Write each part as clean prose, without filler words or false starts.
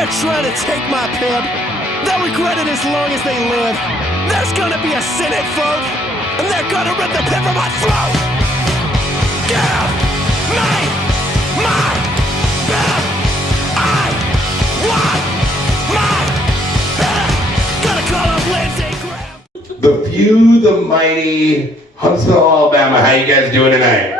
They're trying to take my pimp. They'll regret it as long as they live. There's gonna be a Senate vote, and they're gonna rip the pimp from my throat. Give me my pimp. I want my pimp. Gonna call up Lindsey Graham. The few, the mighty, Huntsville, Alabama. How you guys doing tonight?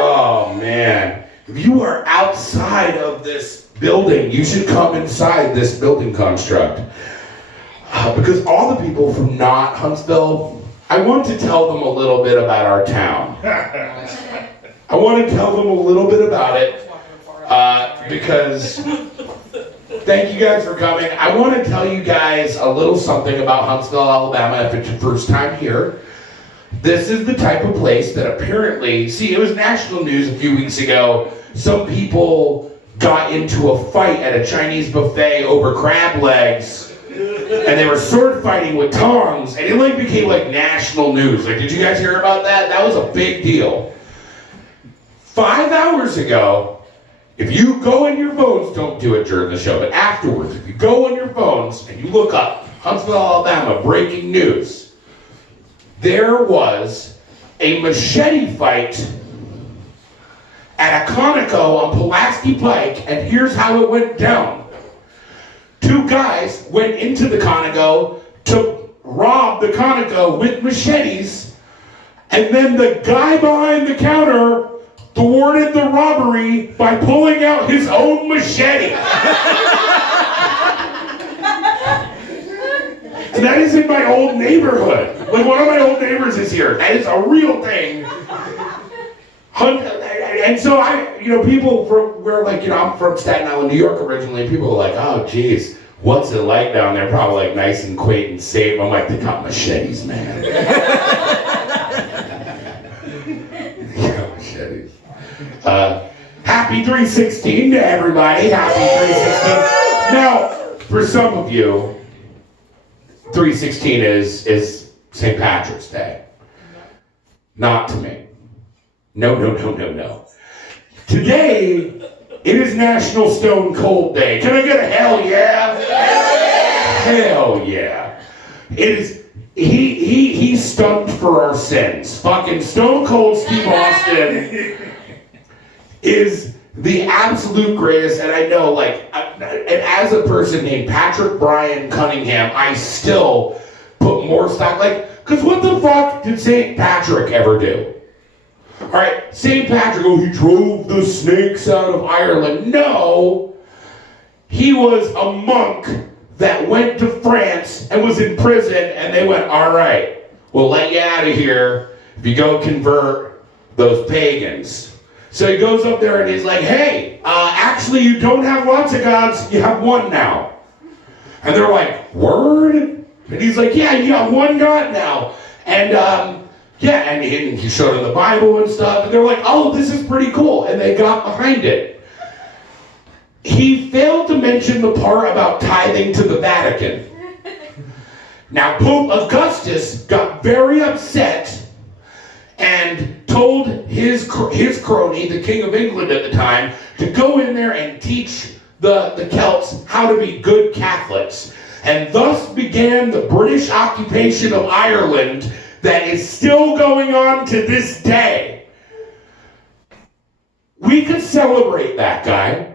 Oh man. If you are outside of this building, you should come inside this building construct. Because all the people from not Huntsville, I want to tell them a little bit about our town. I want to tell them a little bit about it because thank you guys for coming. I want to tell you guys a little something about Huntsville, Alabama if it's your first time here. This is the type of place that apparently, see, it was national news a few weeks ago. Some people got into a fight at a Chinese buffet over crab legs, and they were sword fighting with tongs, and it like became like national news. Like, did you guys hear about that? That was a big deal. 5 hours ago, if you go on your phones, don't do it during the show, but afterwards, if you go on your phones and you look up Huntsville, Alabama, breaking news, there was a machete fight at a Conoco on Pulaski Pike, and here's how it went down. 2 guys went into the Conoco to rob the Conoco with machetes, and then the guy behind the counter thwarted the robbery by pulling out his own machete. And that is in my old neighborhood. Like, one of my old neighbors is here. That is a real thing. And so people we're like, I'm from Staten Island, New York originally, and people are like, oh, geez, what's it like down there? Probably like nice and quaint and safe. I'm like, they got machetes, man. Yeah, machetes. Happy 316 to everybody. Happy 316. Now, for some of you, 316 is St. Patrick's Day. Not to me. No. Today, it is National Stone Cold Day. Can I get a hell yeah? Hell yeah. It is, he stumped for our sins. Fucking Stone Cold Steve Austin is the absolute greatest, and I know, like, and as a person named Patrick Cunningham, I still put more stock, like, because what the fuck did St. Patrick ever do? Alright, St. Patrick, he drove the snakes out of Ireland. No, he was a monk that went to France and was in prison, and they went, alright, we'll let you out of here if you go convert those pagans. So he goes up there and he's like, hey, actually you don't have lots of gods, you have one now. And they're like, word? And he's like, yeah, you got one God now. And and he showed them the Bible and stuff, and they're like, oh, this is pretty cool. And they got behind it. He failed to mention the part about tithing to the Vatican. Now, Pope Augustus got very upset and told his crony, the King of England at the time, to go in there and teach the Celts how to be good Catholics. And thus began the British occupation of Ireland that is still going on to this day. We could celebrate that guy,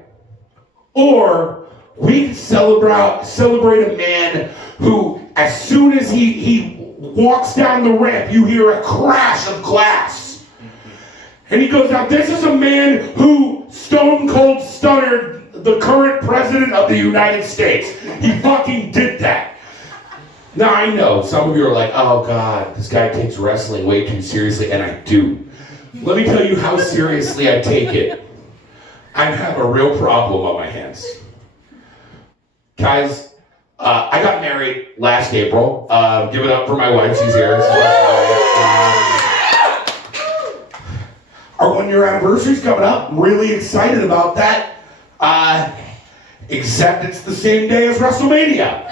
or we could celebrate a man who, as soon as he walks down the ramp, you hear a crash of glass. And he goes out, this is a man who stone cold stuttered the current president of the United States. He fucking did that. Now I know, some of you are like, oh God, this guy takes wrestling way too seriously, and I do. Let me tell you how seriously I take it. I have a real problem on my hands. Guys, I got married last April. Give it up for my wife, she's here. Our 1-year anniversary's coming up. I'm really excited about that. Except it's the same day as WrestleMania.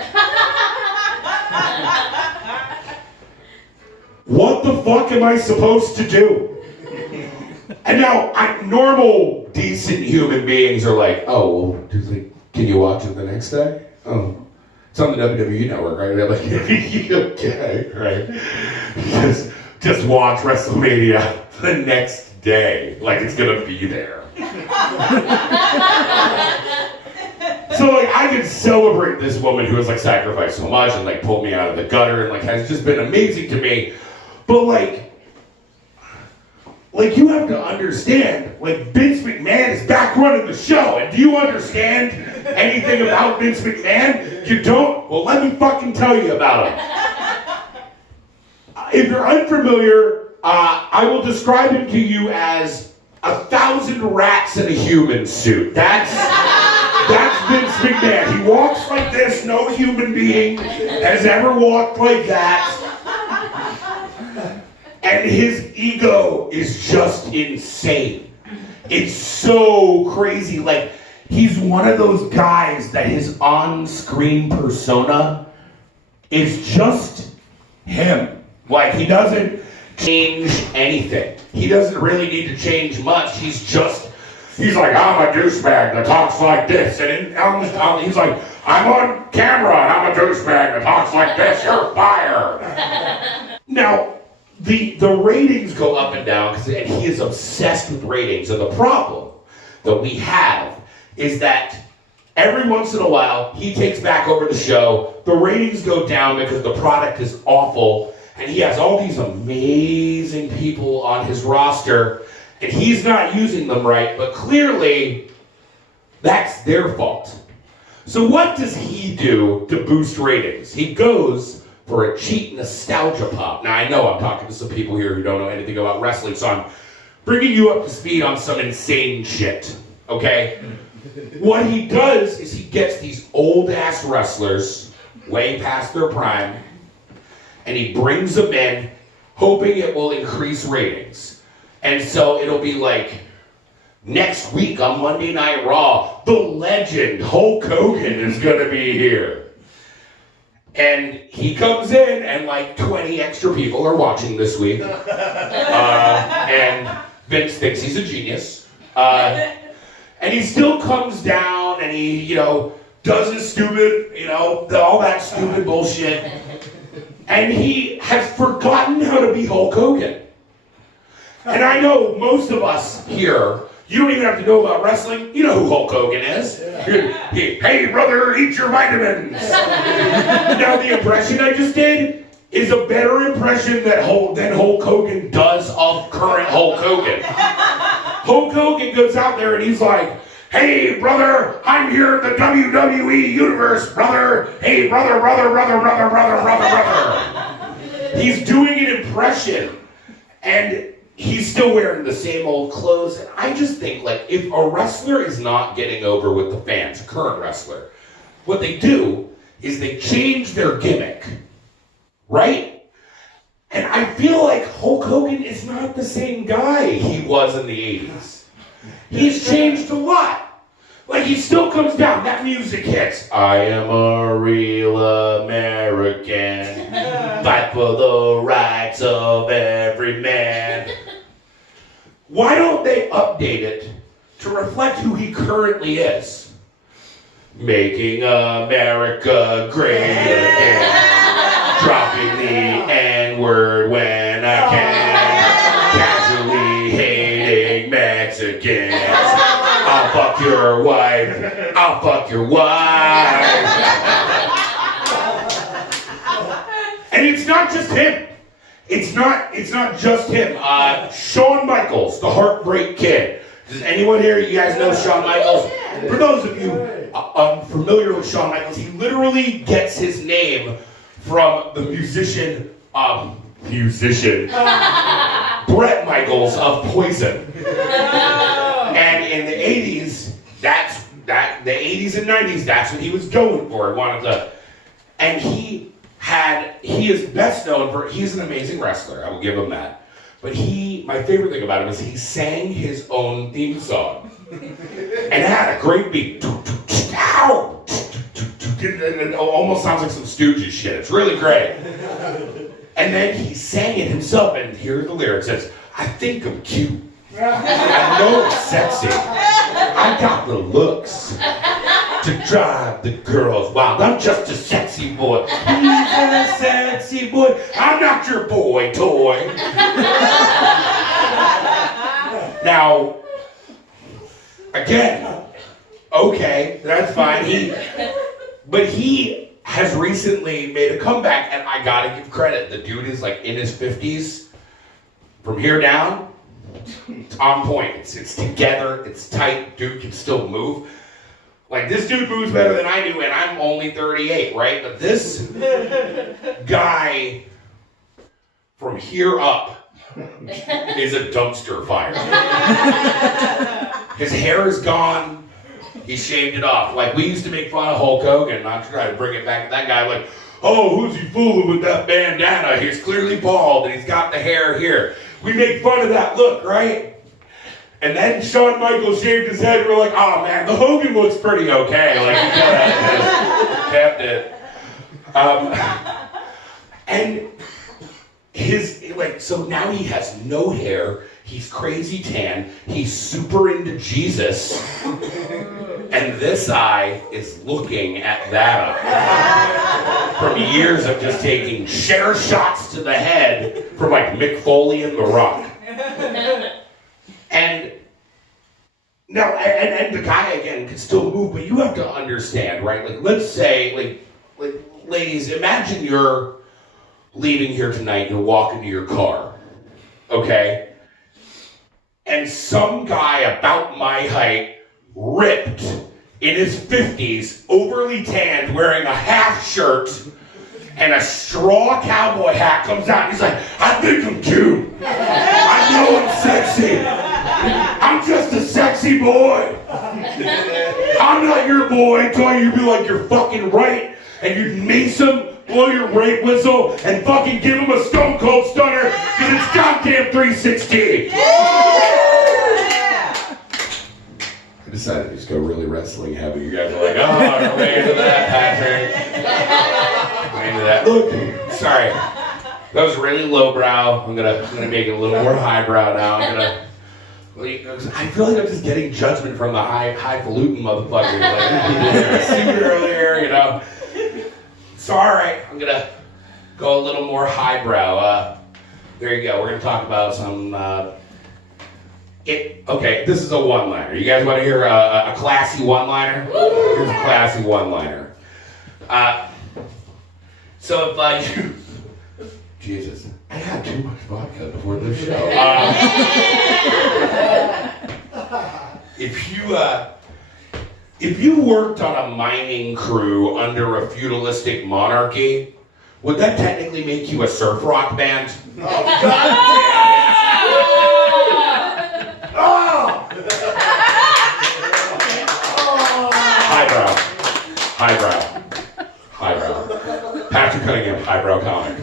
What the fuck am I supposed to do? And now, normal, decent human beings are like, oh, well, can you watch it the next day? Oh, it's on the WWE network, right? I'm like, okay, right? Just watch WrestleMania the next day, like it's gonna be there. So like I could celebrate this woman who has like sacrificed so much and like pulled me out of the gutter and like has just been amazing to me. But like you have to understand, like Vince McMahon is back running the show, and do you understand anything about Vince McMahon? You don't? Well, let me fucking tell you about him. If you're unfamiliar, I will describe him to you as 1,000 rats in a human suit. That's Vince McMahon. He walks like this. No human being has ever walked like that. And his ego is just insane. It's so crazy. Like, he's one of those guys that his on-screen persona is just him. Like, he doesn't change anything. He doesn't really need to change much. He's like, I'm a douchebag that talks like this. And he's like, I'm on camera and I'm a douchebag that talks like this. You're fired. Now, the ratings go up and down, and he is obsessed with ratings. And the problem that we have is that every once in a while, he takes back over the show. The ratings go down because the product is awful. And he has all these amazing people on his roster, and he's not using them right, but clearly that's their fault. So what does he do to boost ratings? He goes for a cheap nostalgia pop. Now I know I'm talking to some people here who don't know anything about wrestling, so I'm bringing you up to speed on some insane shit, okay? What he does is he gets these old ass wrestlers way past their prime, and he brings them in, hoping it will increase ratings. And so it'll be like, next week on Monday Night Raw, the legend Hulk Hogan is gonna be here. And he comes in, and like 20 extra people are watching this week. And Vince thinks he's a genius. And he still comes down, and he, does his stupid, all that stupid bullshit. And he has forgotten how to be Hulk Hogan. And I know most of us here, you don't even have to know about wrestling. You know who Hulk Hogan is. Hey, brother, eat your vitamins. Now, the impression I just did is a better impression than Hulk Hogan does of current Hulk Hogan. Hulk Hogan goes out there and he's like, hey, brother, I'm here in the WWE universe, brother. Hey, brother. He's doing an impression, and he's still wearing the same old clothes. And I just think, like, if a wrestler is not getting over with the fans, a current wrestler, what they do is they change their gimmick, right? And I feel like Hulk Hogan is not the same guy he was in the 80s. He's changed a lot. Like, he still comes down, that music hits. I am a real American, fight for the rights of every man. Why don't they update it to reflect who he currently is? Making America great again, dropping the N-word when I can, casually hating Mexicans. I'll fuck your wife. I'll fuck your wife. And it's not just him. It's not just him. Shawn Michaels, the Heartbreak Kid. Does anyone here, you guys know Shawn Michaels? For those of you unfamiliar with Shawn Michaels, he literally gets his name from the musician Bret Michaels of Poison. And in the 80s, the 80s and 90s, that's what he was going for. He wanted to, and he is best known for, he's an amazing wrestler, I will give him that. But my favorite thing about him is he sang his own theme song. And it had a great beat. It almost sounds like some Stooges shit. It's really great. And then he sang it himself, and here are the lyrics. It says, I think I'm cute. I know it's sexy. I got the looks. to drive the girls wild. I'm just a sexy boy. He's a sexy boy. I'm not your boy toy. Now, again, okay, that's fine. But he has recently made a comeback, and I gotta give credit. The dude is like in his 50s. From here down, it's on point. It's together, it's tight, dude can still move. Like, this dude moves better than I do, and I'm only 38, right? But this guy, from here up, is a dumpster fire. His hair is gone, he shaved it off. Like, we used to make fun of Hulk Hogan, not to try to bring it back to that guy, like, oh, who's he fooling with that bandana? He's clearly bald, and he's got the hair here. We make fun of that look, right? And then Shawn Michaels shaved his head, and we're like, oh man, the Hogan looks pretty okay. Like, he kept it. And his, like, so now he has no hair, he's crazy tan, he's super into Jesus, and this eye is looking at that eye. From years of just taking share shots to the head from like Mick Foley and The Rock. And now, and the guy again can still move, but you have to understand, right? Like, let's say, like ladies, imagine you're leaving here tonight, you're walking to your car, okay? And some guy about my height, ripped, in his 50s, overly tanned, wearing a half shirt and a straw cowboy hat comes out. He's like, I think I'm cute. I know I'm sexy. I'm just a sexy boy. I'm not your boy until you be like, you're fucking right. And you mace him, blow your rape whistle, and fucking give him a stone cold stunner because it's goddamn 316. I decided to just go really wrestling heavy. You guys are like, oh, I'm way into that, Patrick. Way into that. Look, sorry. That was really lowbrow. I'm gonna make it a little more highbrow now. I feel like I'm just getting judgment from the highfalutin motherfuckers. Like, you did a secret earlier, you know. So, all right, I'm gonna go a little more highbrow. There you go. We're gonna talk about some. Okay, this is a one-liner. You guys want to hear a classy one-liner? Here's a classy one-liner. So if Jesus, I had too much vodka before this show. If you worked on a mining crew under a feudalistic monarchy, would that technically make you a surf rock band? Oh, God! Highbrow. Patrick Cunningham, highbrow comic.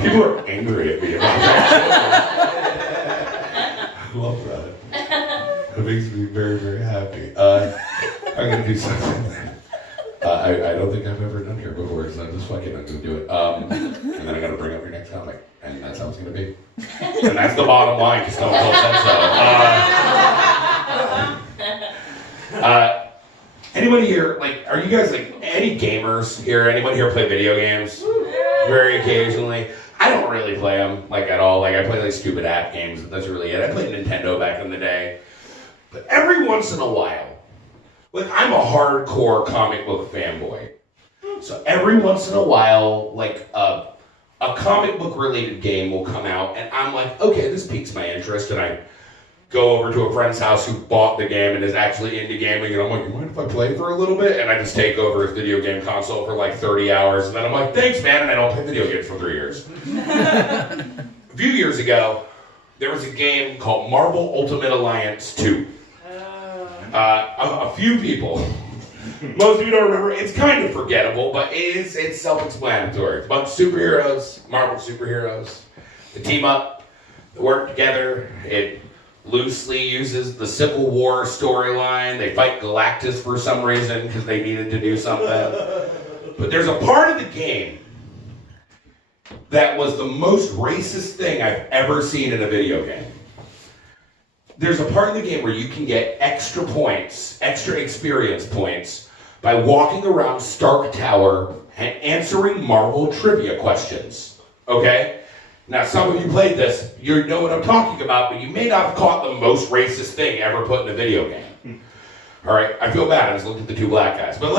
People are angry at me about that. I love that. It makes me very, very happy. I'm going to do something I don't think I've ever done here before, so I'm going to do it. And then I'm going to bring up your next comic, and that's how it's going to be. And that's the bottom line, because Stone Cold said so. Anybody here, like, are you guys, like, any gamers here? Anybody here play video games? Very occasionally. I don't really play them, like, at all. Like, I play, like, stupid app games, but that's really it. I played Nintendo back in the day. But every once in a while, like, I'm a hardcore comic book fanboy. So every once in a while, like, a comic book related game will come out, and I'm like, okay, this piques my interest, and I go over to a friend's house who bought the game and is actually into gaming, and I'm like, you mind if I play for a little bit? And I just take over his video game console for like 30 hours, and then I'm like, thanks, man, and I don't play video games for 3 years. A few years ago, there was a game called Marvel Ultimate Alliance 2. A few people, most of you don't remember, it's kind of forgettable, but it's self-explanatory. It's a bunch of superheroes, Marvel superheroes. They team up, they work together, it loosely uses the Civil War storyline. They fight Galactus for some reason because they needed to do something. But there's a part of the game that was the most racist thing I've ever seen in a video game. there's a part of the game where you can get extra points, extra experience points, by walking around Stark Tower and answering Marvel trivia questions. Okay? Now, some of you played this, you know what I'm talking about, but you may not have caught the most racist thing ever put in a video game. All right, I feel bad. I just looked at the two black guys, but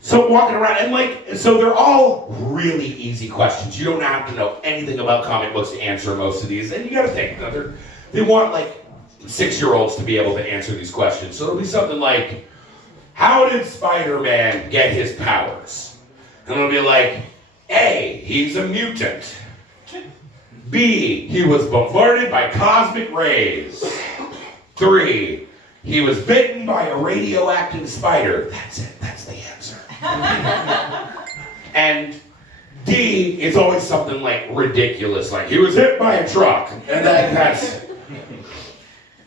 so walking around and so they're all really easy questions. You don't have to know anything about comic books to answer most of these, and you got to think. They want 6-year-olds to be able to answer these questions. So it'll be something like, how did Spider-Man get his powers? And it'll be like, A, he's a mutant. B, he was bombarded by cosmic rays. 3, he was bitten by a radioactive spider. That's it, that's the answer. And D is always something ridiculous, like he was hit by a truck. And that's...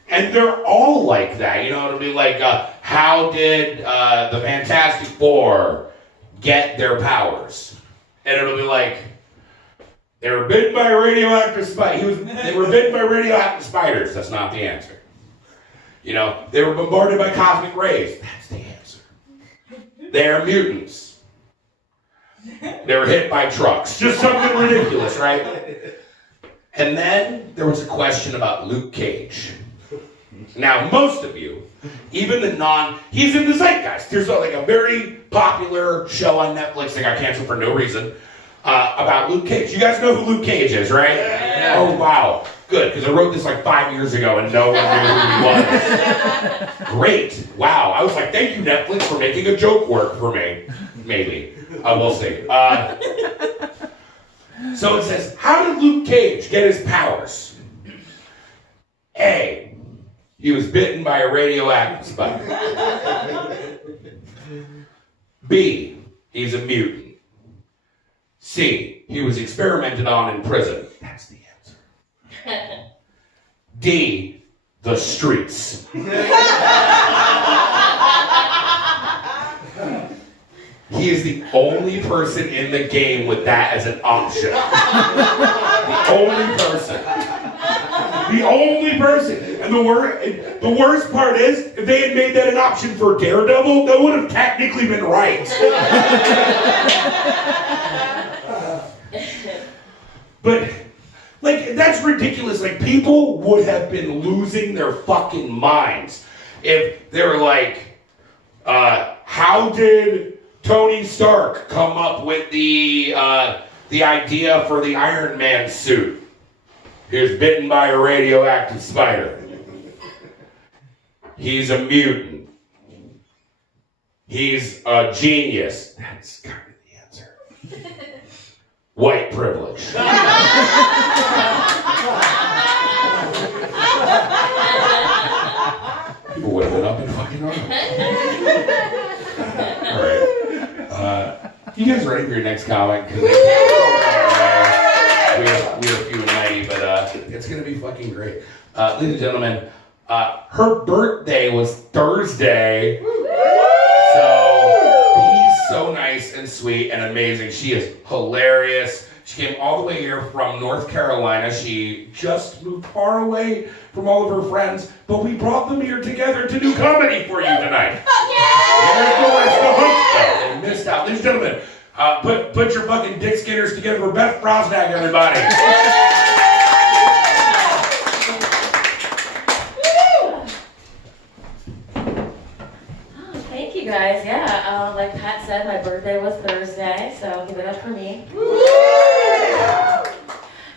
And they're all like that, it'll be like, how did the Fantastic Four get their powers? And it'll be like, they were bitten by a radioactive spider. They were bitten by radioactive spiders. That's not the answer. They were bombarded by cosmic rays. That's the answer. They're mutants. They were hit by trucks. Just something ridiculous, right? And then there was a question about Luke Cage. Now, most of you, even the he's in the zeitgeist. There's a very popular show on Netflix that got canceled for no reason about Luke Cage. You guys know who Luke Cage is, right? Yeah. Oh, wow. Good, because I wrote this 5 years ago and no one knew who he was. Great. Wow. I was like, thank you, Netflix, for making a joke work for me. Maybe. We'll see. So it says, how did Luke Cage get his powers? A, he was bitten by a radioactive spider. B, he's a mutant. C, he was experimented on in prison. That's the answer. D, the streets. He is the only person in the game with that as an option. The only person. The only person. And the worst part is, if they had made that an option for Daredevil, that would have technically been right. But, that's ridiculous. People would have been losing their fucking minds if they were how did Tony Stark come up with the idea for the Iron Man suit? He was bitten by a radioactive spider. He's a mutant. He's a genius. That's kind of the answer. White privilege. People would have been up in fucking arms. All right. You guys ready for your next comic? We have a few tonight, but it's going to be fucking great. Ladies and gentlemen, her birthday was Thursday. So he's so nice and sweet and amazing. She is hilarious. She came all the way here from North Carolina. She just moved far away from all of her friends, but we brought them here together to do comedy for you tonight. They're going to Huntsville. They missed out. Ladies and gentlemen, put your fucking dick skinners together for Beth Fronczak, everybody. Thank you guys. Yeah, like Pat said, my birthday was Thursday, so give it up for me.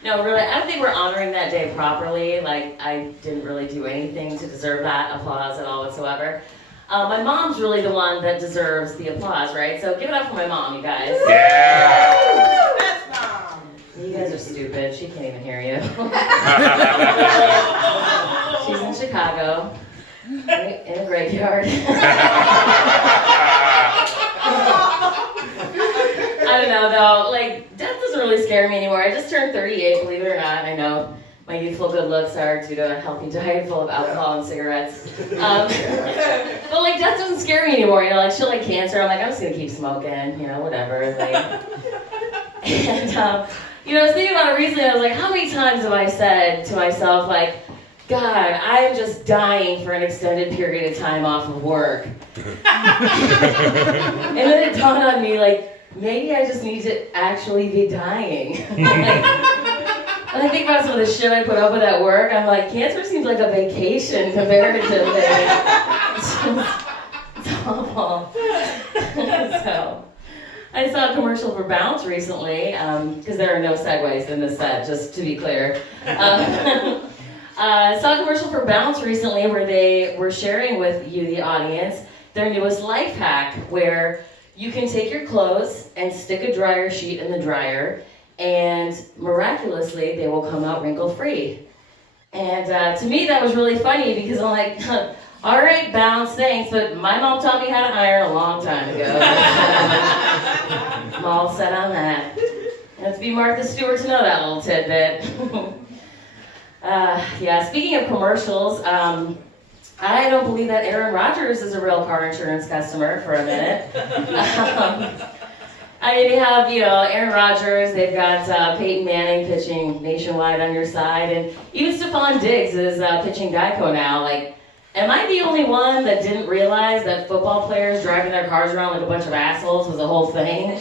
No, really, I don't think we're honoring that day properly. I didn't really do anything to deserve that applause at all whatsoever. My mom's really the one that deserves the applause, right? So give it up for my mom, you guys. Yeah! That's mom. You guys are stupid. She can't even hear you. She's in Chicago, in a graveyard. I don't know, though. Death doesn't really scare me anymore. I just turned 38, believe it or not. I know my youthful good looks are due to a healthy diet full of alcohol and cigarettes. But, death doesn't scare me anymore. Shit like cancer, I'm just going to keep smoking, whatever. And, I was thinking about it recently. I was like, how many times have I said to myself, like, God, I'm just dying for an extended period of time off of work. And then it dawned on me, like, maybe I just need to actually be dying. When I think about some of the shit I put up with at work, I'm like, cancer seems like a vacation comparatively. It's awful. So, I saw a commercial for Bounce recently, because there are no segues in this set, just to be clear. I saw a commercial for Bounce recently where they were sharing with you, the audience, their newest life hack, where you can take your clothes and stick a dryer sheet in the dryer, and miraculously, they will come out wrinkle-free. And to me, that was really funny because I'm like, all right, Bounce, thanks, but my mom taught me how to iron a long time ago. I'm all set on that. You have to be Martha Stewart to know that little tidbit. Speaking of commercials, I don't believe that Aaron Rodgers is a real car insurance customer for a minute. They have, Aaron Rodgers, they've got Peyton Manning pitching nationwide on your side, and even Stephon Diggs is pitching Geico now. Like, am I the only one that didn't realize that football players driving their cars around like a bunch of assholes was a whole thing?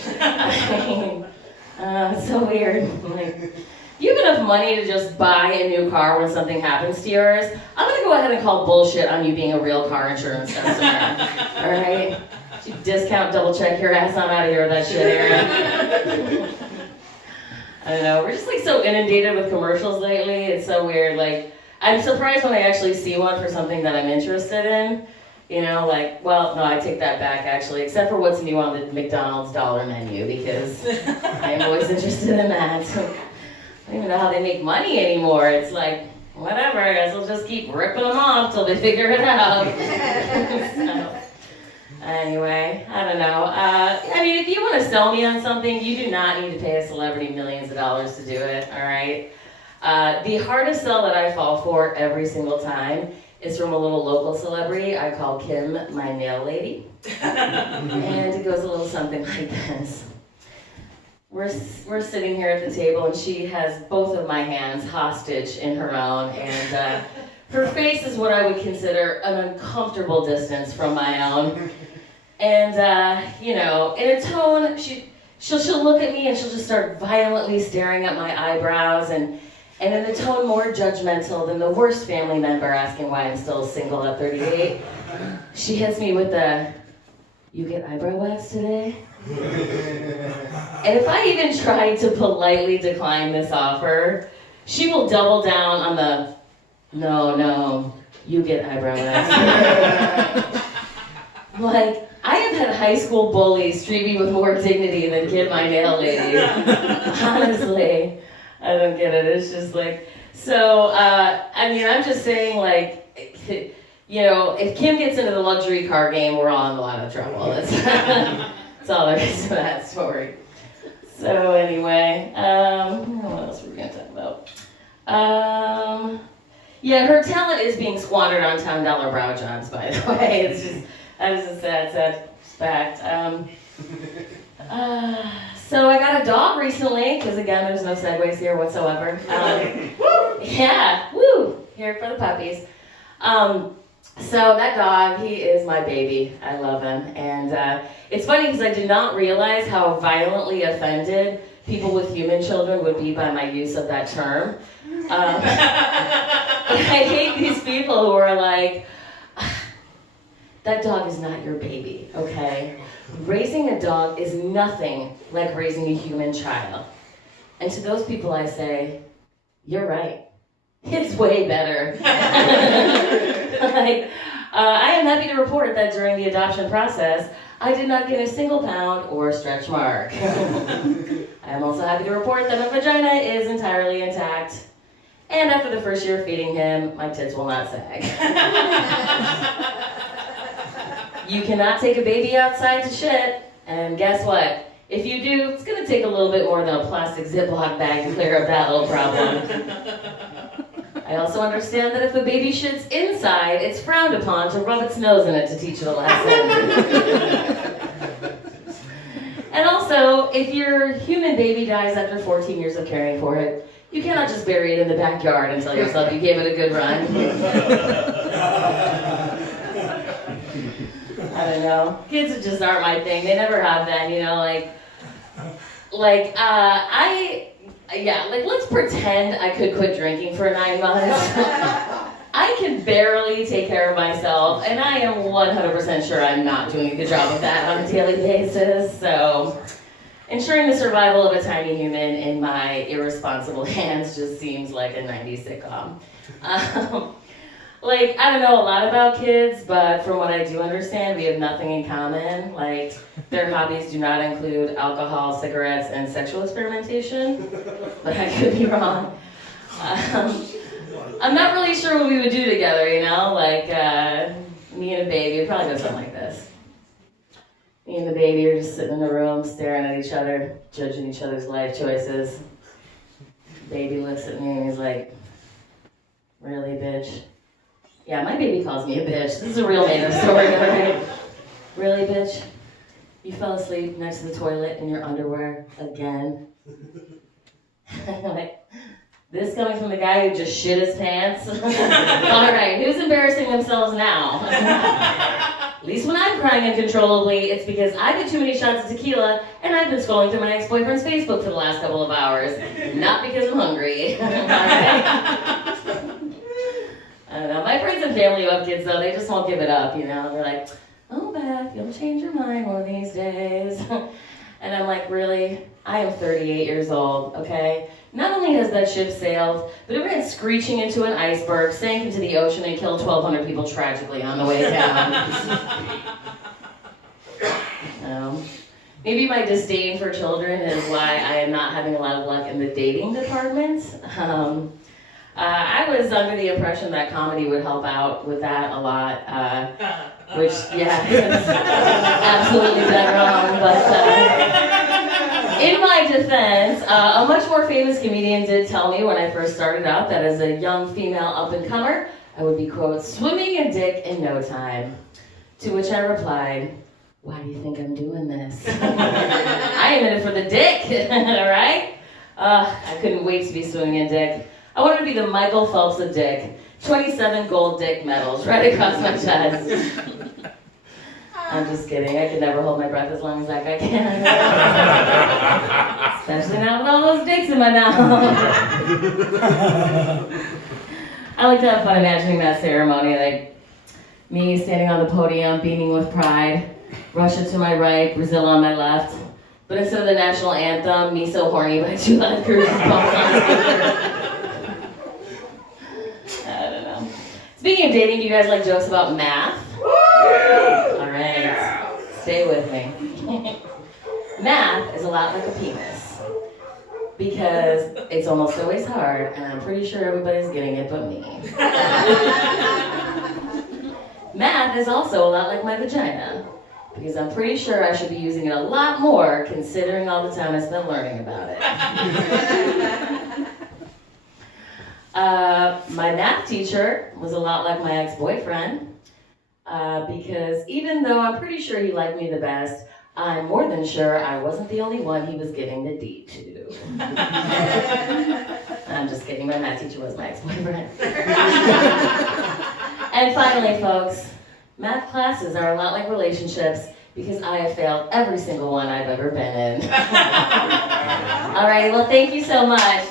It's so weird. Like, you have enough money to just buy a new car when something happens to yours. I'm going to go ahead and call bullshit on you being a real car insurance customer. All right? You discount, double check your ass on out of here with that shit, Aaron. I don't know. We're just like so inundated with commercials lately. It's so weird. Like, I'm surprised when I actually see one for something that I'm interested in. No, I take that back actually, except for what's new on the McDonald's dollar menu, because I am always interested in that. I don't even know how they make money anymore. It's like, whatever, I guess we'll just keep ripping them off till they figure it out. Anyway, I don't know. If you want to sell me on something, you do not need to pay a celebrity millions of dollars to do it, all right? The hardest sell that I fall for every single time is from a little local celebrity I call Kim, my nail lady. And it goes a little something like this. We're sitting here at the table, and she has both of my hands hostage in her own, and her face is what I would consider an uncomfortable distance from my own. And, in a tone, she'll look at me and she'll just start violently staring at my eyebrows, and in a tone more judgmental than the worst family member asking why I'm still single at 38, she hits me with the, "You get eyebrow wax today?" And if I even try to politely decline this offer, she will double down on the, no, you get eyebrow wax. Like, I have had high school bullies treat me with more dignity than Kid My Nail Lady. Honestly, I don't get it. It's just like, so, I'm just saying, like, if Kim gets into the luxury car game, we're all in a lot of trouble. That's all there is to that story. So anyway, what else were we going to talk about? Her talent is being squandered on $10 brow jobs, by the way. That is a sad fact. So I got a dog recently, because again, there's no segues here whatsoever. Here for the puppies. So that dog, he is my baby. I love him. And it's funny because I did not realize how violently offended people with human children would be by my use of that term. I hate these people who are like, that dog is not your baby, okay? Raising a dog is nothing like raising a human child. And to those people I say, you're right. It's way better. I am happy to report that during the adoption process, I did not get a single pound or stretch mark. I am also happy to report that my vagina is entirely intact. And after the first year of feeding him, my tits will not sag. You cannot take a baby outside to shit, and guess what? If you do, it's going to take a little bit more than a plastic Ziploc bag to clear up that little problem. I also understand that if a baby shits inside, it's frowned upon to rub its nose in it to teach it a lesson. And also, if your human baby dies after 14 years of caring for it, you cannot just bury it in the backyard and tell yourself you gave it a good run. I don't know. Kids just aren't my thing. They never have been, you know, let's pretend I could quit drinking for 9 months. I can barely take care of myself, and I am 100% sure I'm not doing a good job of that on a daily basis, so ensuring the survival of a tiny human in my irresponsible hands just seems like a 90s sitcom. I don't know a lot about kids, but from what I do understand, we have nothing in common. Like, their hobbies do not include alcohol, cigarettes, and sexual experimentation, but I could be wrong. I'm not really sure what we would do together, you know? Like, me and a baby would probably go something like this. Me and the baby are just sitting in the room, staring at each other, judging each other's life choices. Baby looks at me and he's like, "Really, bitch?" Yeah, my baby calls me a bitch. This is a real made-up story, right? "Really, bitch? You fell asleep next to the toilet in your underwear again?" Like, this coming from the guy who just shit his pants? All right, who's embarrassing themselves now? At least when I'm crying uncontrollably, it's because I've had too many shots of tequila and I've been scrolling through my ex-boyfriend's Facebook for the last couple of hours. Not because I'm hungry. I don't know. My friends and family who have kids, though, they just won't give it up, you know? They're like, "Oh, Beth, you'll change your mind one of these days." And I'm like, really? I am 38 years old, okay? Not only has that ship sailed, but it ran screeching into an iceberg, sank into the ocean, and killed 1,200 people tragically on the way down. Maybe my disdain for children is why I am not having a lot of luck in the dating department. I was under the impression that comedy would help out with that a lot, which, yeah, is absolutely dead wrong, but in my defense, a much more famous comedian did tell me when I first started out that as a young female up-and-comer, I would be, quote, "swimming in dick in no time." To which I replied, "Why do you think I'm doing this?" I am in it for the dick, all right? I couldn't wait to be swimming in dick. I wanted to be the Michael Phelps of dick. 27 gold dick medals right across my chest. I'm just kidding. I could never hold my breath as long as that guy can. Especially now with all those dicks in my mouth. I like to have fun imagining that ceremony, like me standing on the podium, beaming with pride, Russia to my right, Brazil on my left. But instead of the national anthem, "Me So Horny" by Two Live Crew bumped on the speaker. I don't know. Speaking of dating, do you guys like jokes about math? All right, stay with me. Math is a lot like a penis because it's almost always hard, and I'm pretty sure everybody's getting it but me. Math is also a lot like my vagina because I'm pretty sure I should be using it a lot more considering all the time I spent learning about it. My math teacher was a lot like my ex-boyfriend because even though I'm pretty sure he liked me the best, I'm more than sure I wasn't the only one he was giving the D to. I'm just kidding, my math teacher was my ex-boyfriend. And finally, folks, math classes are a lot like relationships because I have failed every single one I've ever been in. All right, well, thank you so much.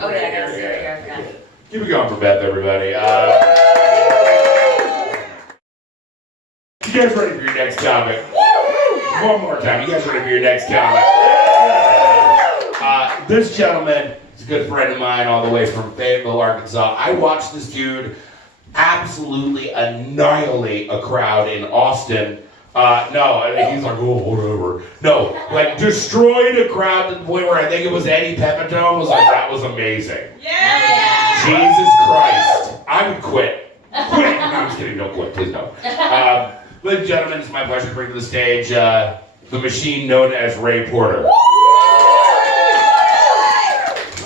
Oh, yeah, I gotta see it here. Keep it going for Beth, everybody. You guys ready for your next comic? One more time. You guys ready for your next comic? This gentleman is a good friend of mine all the way from Fayetteville, Arkansas. I watched this dude absolutely annihilate a crowd in Austin. He's like, "Oh, whatever." No, like destroyed a crowd to the point where I think it was Eddie Pepitone was like, "That was amazing." Yeah! Jesus Christ. I would quit. Quit! No, I'm just kidding. Don't quit. Please don't. Ladies and gentlemen, it's my pleasure to bring to the stage the machine known as Ray Porter.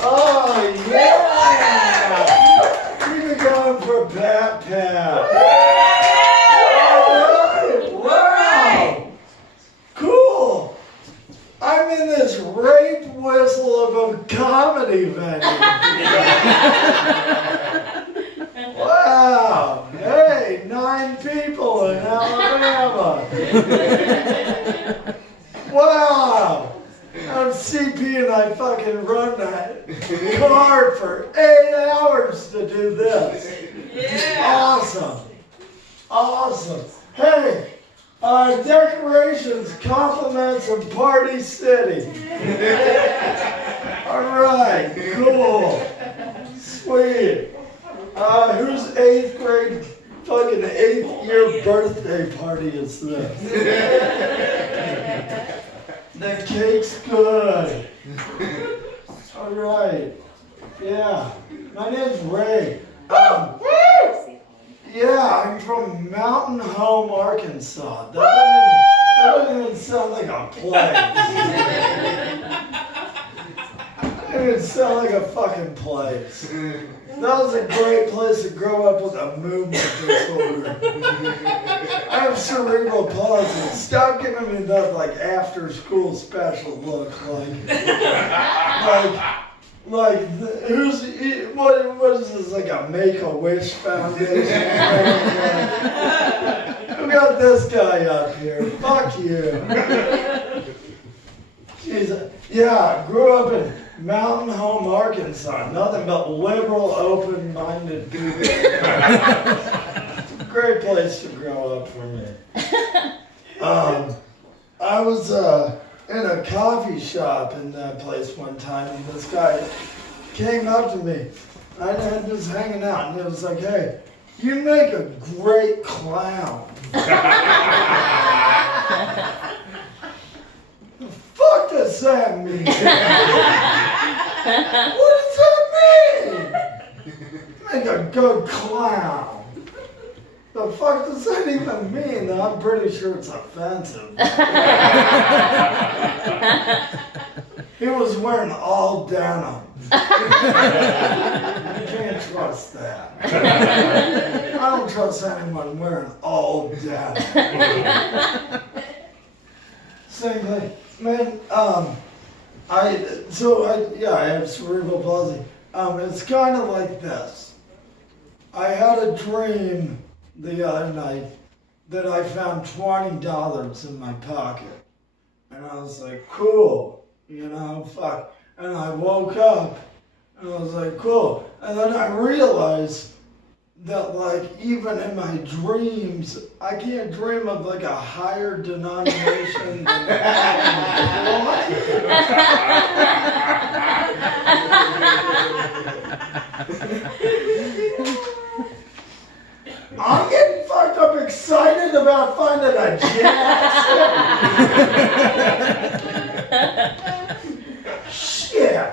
Oh, yeah! Keep it going for Pat. rape whistle of a comedy venue. Wow. Hey, 9 people in Alabama. Wow. I'm CP and I fucking run that car for 8 hours to do this. Yeah. Awesome. Awesome. Hey, decorations, compliments of Party City. All right, cool. Sweet. Whose 8th grade, fucking 8th year birthday party is this? The cake's good. All right. Yeah. My name's Ray. Yeah, I'm from Mountain Home, Arkansas. That doesn't even sound like a place. That doesn't even sound like a fucking place. That was a great place to grow up with a movement disorder. I have cerebral palsy. Stop giving me that like after school special look, what is this, like a Make-A-Wish Foundation? Who got this guy up here? Fuck you. Jesus. Yeah, grew up in Mountain Home, Arkansas. Nothing but liberal, open-minded people. It's a great place to grow up for me. I was in a coffee shop in that place one time, and this guy came up to me. I was hanging out, and he was like, "Hey, you make a great clown." The fuck does that mean? What does that mean? Make a good clown. The fuck does that even mean? I'm pretty sure it's offensive. He was wearing all denim. You can't trust that. I don't trust anyone wearing all denim. Same thing. Man, I have cerebral palsy. It's kind of like this. I had a dream the other night that I found $20 in my pocket. And I was like, cool, fuck. And I woke up and I was like, cool. And then I realized that even in my dreams, I can't dream of a higher denomination than I'm getting fucked up excited about finding a Jackson. Shit.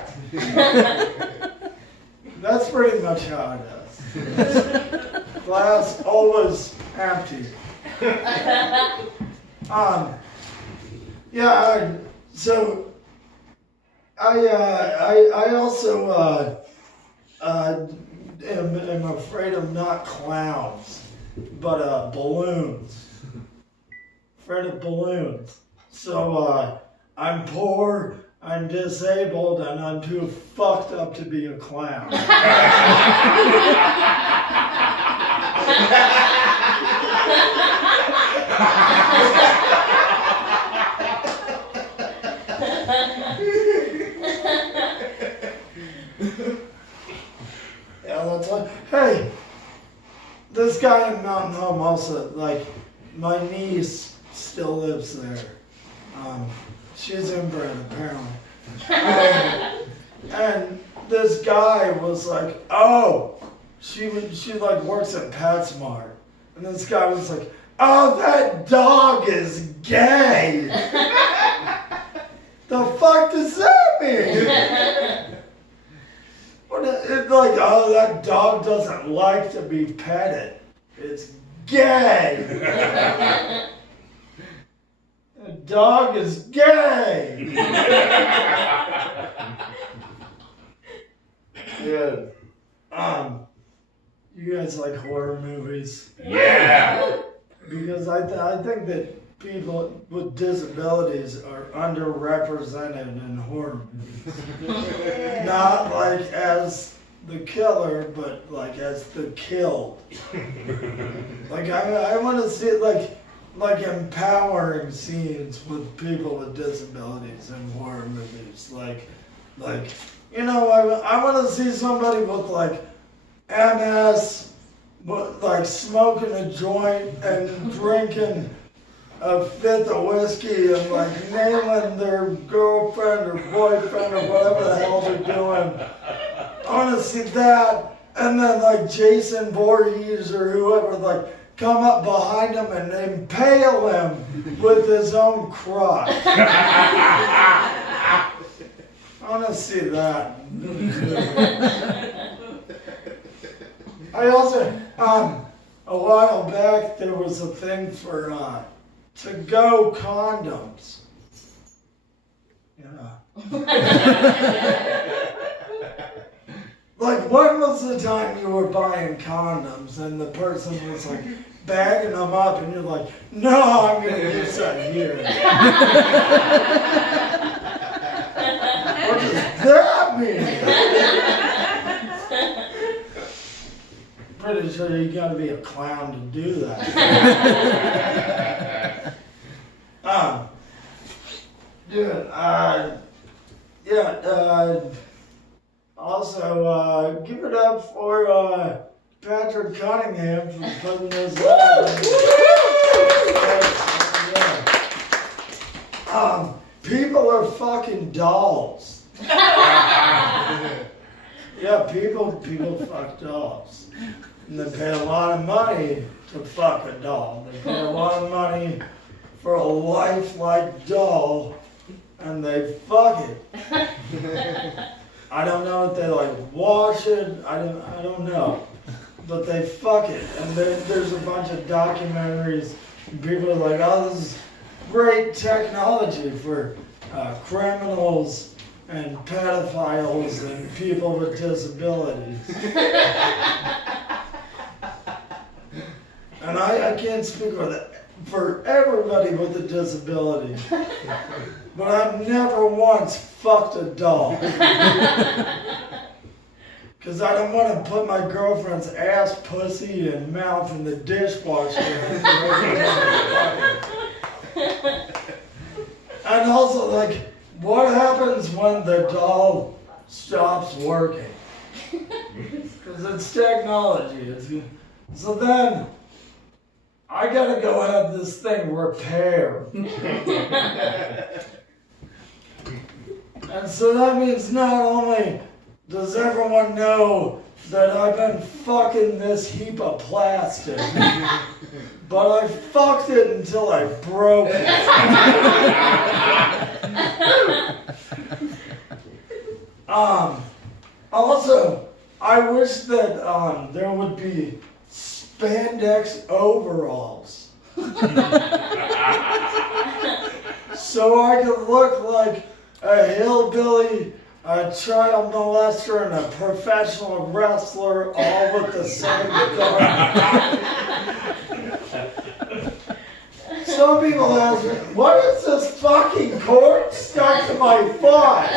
That's pretty much how it is. Glass always empty. I also am afraid of not clowns, but balloons. Afraid of balloons. So I'm poor, I'm disabled, and I'm too fucked up to be a clown. Yeah, that's like, hey, this guy in Mountain Home also, my niece still lives there. She's inbred, apparently. And this guy was like, oh, she works at PetSmart. And this guy was like, oh, that dog is gay. The fuck does that mean? It's like, oh, that dog doesn't like to be petted. It's gay. The dog is gay. Dude, you guys like horror movies? Yeah. Because I think that people with disabilities are underrepresented in horror movies. Not like as the killer, but like as the killed. Like I want to see like empowering scenes with people with disabilities in horror movies. Like you know, I want to see somebody with like MS, like smoking a joint and drinking a fifth of whiskey and like nailing their girlfriend or boyfriend or whatever the hell they're doing. I want to see that, and then like Jason Voorhees or whoever like come up behind him and impale him with his own crotch. I want to see that. I also, a while back there was a thing for to-go condoms. Yeah. Like, when was the time you were buying condoms and the person was like bagging them up and you're like, no, I'm going to use that here. What does that mean? Pretty sure you got to be a clown to do that. Also, give it up for Patrick Cunningham for putting this on. People are fucking dolls. Yeah, people fuck dolls. And they pay a lot of money to fuck a doll. They pay a lot of money for a lifelike doll, and they fuck it. I don't know if they like wash it. I don't know, but they fuck it. And there's a bunch of documentaries. And people are like, "Oh, this is great technology for criminals and pedophiles and people with disabilities." And I can't speak for everybody with a disability, but I've never once fucked a doll. Because I don't want to put my girlfriend's ass, pussy, and mouth in the dishwasher. And also, like, what happens when the doll stops working? Because it's technology. So then, I gotta go have this thing repaired. And so that means not only does everyone know that I've been fucking this heap of plastic, but I fucked it until I broke it. Also, I wish that there would be spandex overalls. So I could look like a hillbilly, a child molester, and a professional wrestler all with the same garment. Some people ask me, what is this fucking cord stuck to my foot?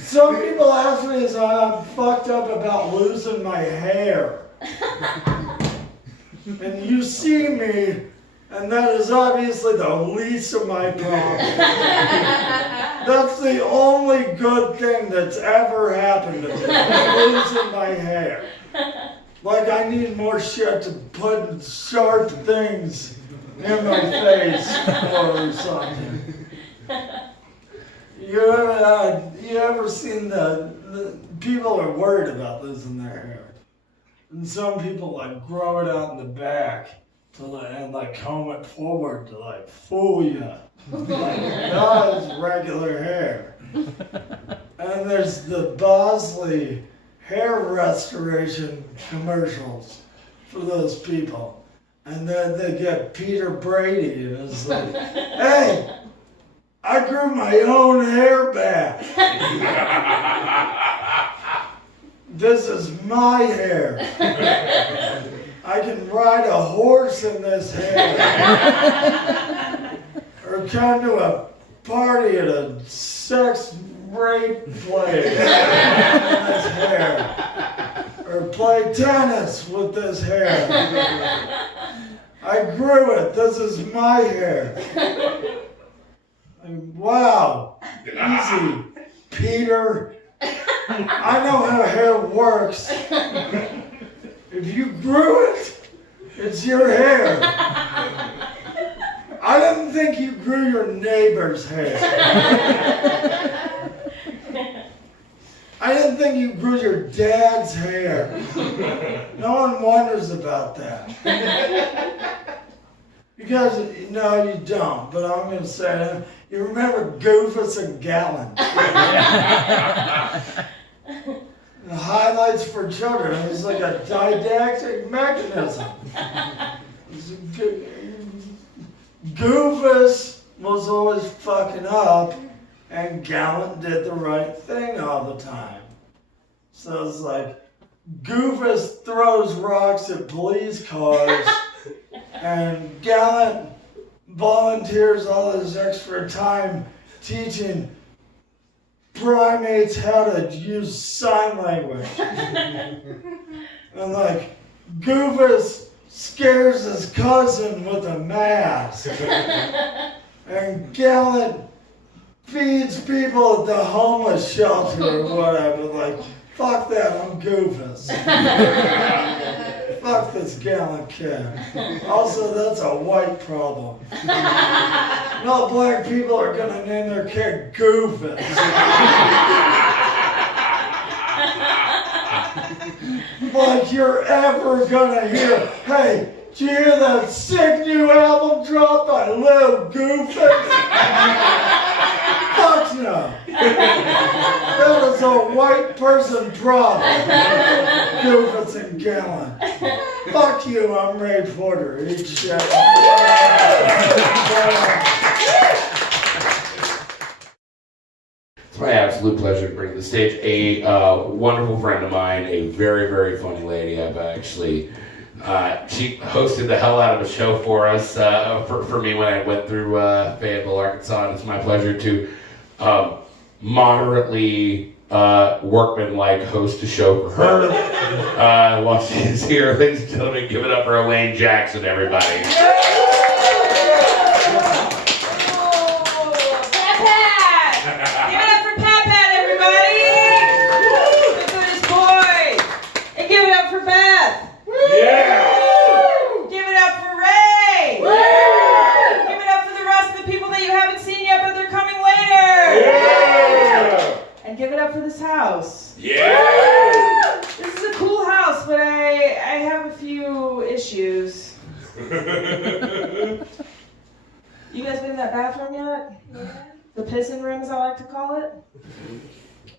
Some people ask me if I'm fucked up about losing my hair. And you see me, and that is obviously the least of my problems. That's the only good thing that's ever happened to me, losing my hair. Like I need more shit to put sharp things in my face or something. You ever seen the people are worried about losing their hair. And some people like grow it out in the back and like comb it forward to like fool you. Like, that is regular hair. And there's the Bosley hair restoration commercials for those people. And then they get Peter Brady and it's like, hey, I grew my own hair back. This is my hair. I can ride a horse in this hair. Or come to a party at a sex rape place with this hair. Or play tennis with this hair. I grew it. This is my hair. Wow. Easy, Peter. I know how hair works. If you grew it, it's your hair. I didn't think you grew your neighbor's hair. I didn't think you grew your dad's hair. No one wonders about that. You guys, no, you don't, but I'm going to say it. You remember Goofus and Gallon? The highlights for children. It was like a didactic mechanism. Goofus was always fucking up, and Gallant did the right thing all the time. So it's like, Goofus throws rocks at police cars, and Gallant volunteers all his extra time teaching primates how to use sign language. And like, Goofus scares his cousin with a mask. And Gallant feeds people at the homeless shelter or whatever. Like, fuck that, I'm Goofus. Fuck this Gallant kid. Also, that's a white problem. No black people are gonna name their kid Goofus. Like you're ever gonna hear, hey, did you hear that sick new album drop by Lil Goofus? Fuck no. That is a white person problem. Goofus and Gallant. Fuck you, I'm Ray Porter. Eat shit. It's my absolute pleasure to bring to the stage a wonderful friend of mine, a very, very funny lady. I've actually, she hosted the hell out of a show for us, for me when I went through Fayetteville, Arkansas, and it's my pleasure to moderately workmanlike host a show for her while she's here. Ladies and gentlemen, give it up for Elaine Jackson, everybody. Give it up for this house. Yeah! This is a cool house, but I have a few issues. You guys been in that bathroom yet? Yeah. The pissing room, as I like to call it?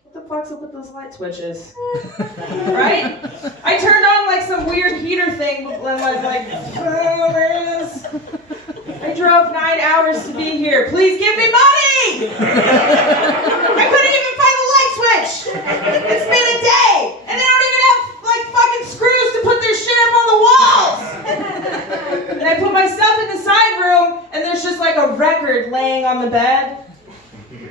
What the fuck's up with those light switches? Right? I turned on like some weird heater thing and was like, oh, there it is. I drove 9 hours to be here. Please give me money! I couldn't even find the light switch! It's been a day! And they don't even have like fucking screws to put their shit up on the walls! And I put my stuff in the side room and there's just like a record laying on the bed.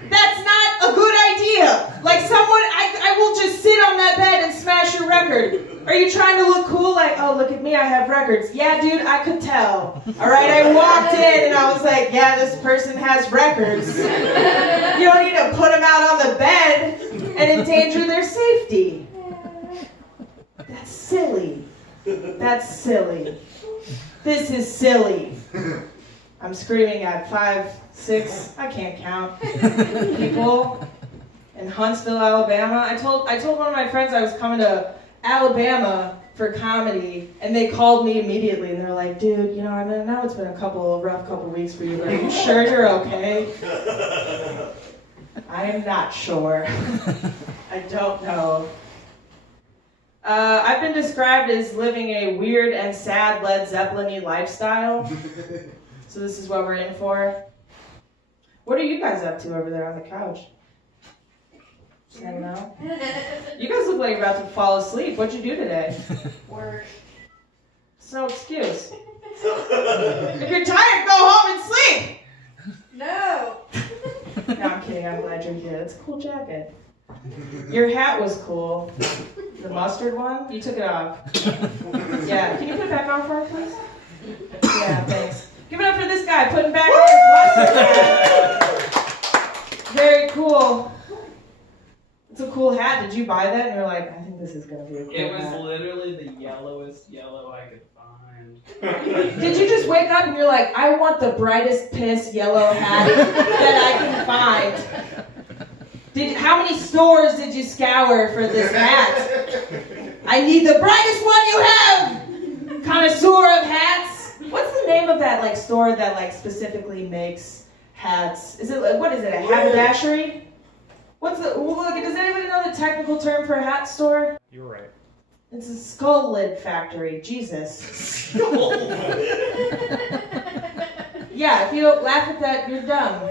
That's not a good idea! Like someone, I will just sit on that bed and smash your record. Are you trying to look cool? Like, oh, look at me, I have records. Yeah, dude, I could tell. All right, I walked in and I was like, yeah, this person has records. You don't need to put them out on the bed and endanger their safety. That's silly. That's silly. This is silly. I'm screaming at 5, 6, I can't count, people in Huntsville, Alabama. I told one of my friends I was coming to Alabama for comedy, and they called me immediately, and they're like, dude, you know, I know it's been a rough couple weeks for you, but are you sure you're okay? I am not sure. I don't know. I've been described as living a weird and sad Led Zeppelin-y lifestyle, so this is what we're in for. What are you guys up to over there on the couch? Just hanging out? You guys look like you're about to fall asleep. What'd you do today? Work. It's no excuse. If you're tired, go home and sleep. No. No, I'm kidding. I'm glad you're here. It's a cool jacket. Your hat was cool. The mustard one? You took it off. Yeah. Can you put it back on for us, please? Yeah, thanks. Give it up for this guy putting back on his mustard hat. Very cool. It's a cool hat. Did you buy that? And you're like, I think this is going to be a cool hat. It was literally the yellowest yellow I could find. Did you just wake up and you're like, I want the brightest piss yellow hat that I can find? How many stores did you scour for this hat? I need the brightest one you have! Connoisseur of hats. What's the name of that store that specifically makes hats? Is it what is it? A haberdashery? Does anybody know the technical term for a hat store? You're right. It's a skull lid factory. Jesus. Yeah, if you don't laugh at that, you're dumb.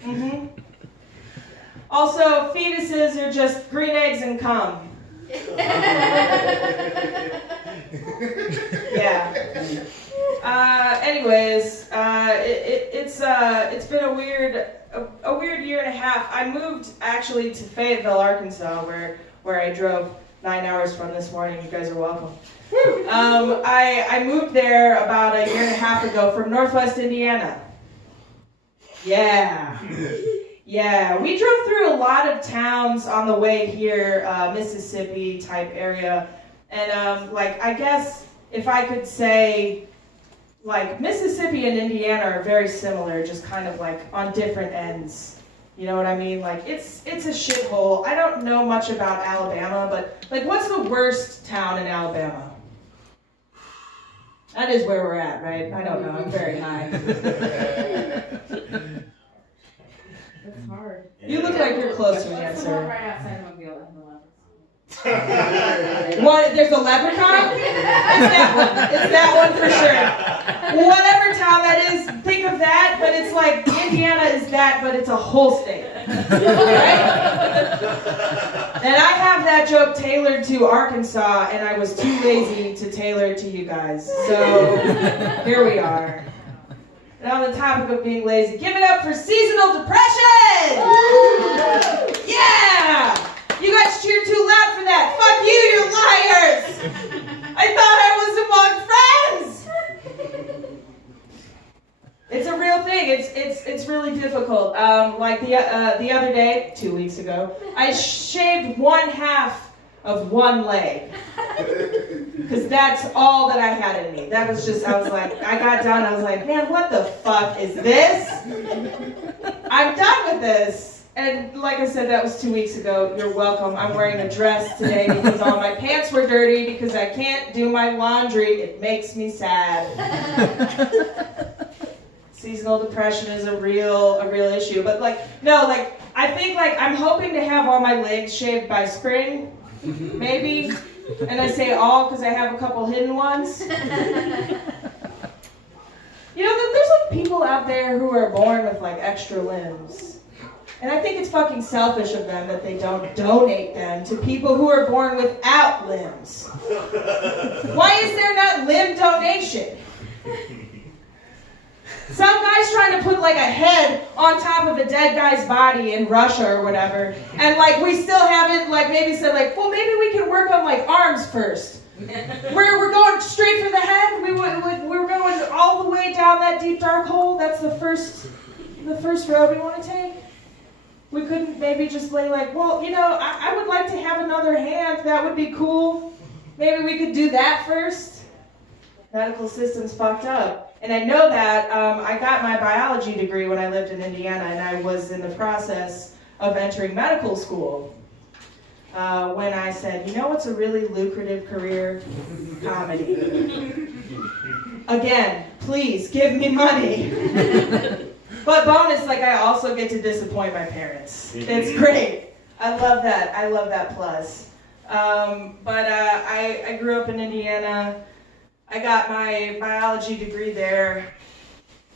Mm-hmm. Also, fetuses are just green eggs and cum. Yeah. Anyways, it's been a weird year and a half. I moved actually to Fayetteville, Arkansas, where I drove 9 hours from this morning. You guys are welcome. I moved there about a year and a half ago from Northwest Indiana. Yeah. Yeah, we drove through a lot of towns on the way here, Mississippi type area. And I guess if I could say, Mississippi and Indiana are very similar, just kind of on different ends. You know what I mean? It's a shithole. I don't know much about Alabama, but what's the worst town in Alabama? That is where we're at, right? I don't know. I'm very high. That's hard. You look like you're close to an What's the one answer. right outside Mobile in the left? What? There's a leprechaun? It's that one for sure. Whatever town that is, think of that, but it's Indiana is that, but it's a whole state. Right? And I have that joke tailored to Arkansas, and I was too lazy to tailor it to you guys. So here we are. And on the topic of being lazy, give it up for seasonal depression! Yeah! You guys cheered too loud for that. Fuck you, you liars! I thought I was among friends! It's a real thing. It's really difficult. The other day, 2 weeks ago, I shaved 1/2 of one leg. Because that's all that I had in me. That was just, I got done, I was like, man, what the fuck is this? I'm done with this. And like I said, that was 2 weeks ago. You're welcome. I'm wearing a dress today because all my pants were dirty because I can't do my laundry. It makes me sad. Seasonal depression is a real issue. But I think I'm hoping to have all my legs shaved by spring. Maybe. And I say all because I have a couple hidden ones. You know, there's people out there who are born with extra limbs. And I think it's fucking selfish of them that they don't donate them to people who are born without limbs. Why is there not limb donation? Some guy's trying to put a head on top of a dead guy's body in Russia or whatever, and we still haven't maybe said well, maybe we can work on arms first. We're going straight for the head. We're going all the way down that deep dark hole. That's the first road we want to take. We couldn't maybe just lay well, I would like to have another hand. That would be cool. Maybe we could do that first. Medical system's fucked up. And I know that I got my biology degree when I lived in Indiana, and I was in the process of entering medical school. When I said, you know what's a really lucrative career? Comedy. Again, please give me money. But bonus, I also get to disappoint my parents. It's great. I love that. I love that plus. I grew up in Indiana. I got my biology degree there.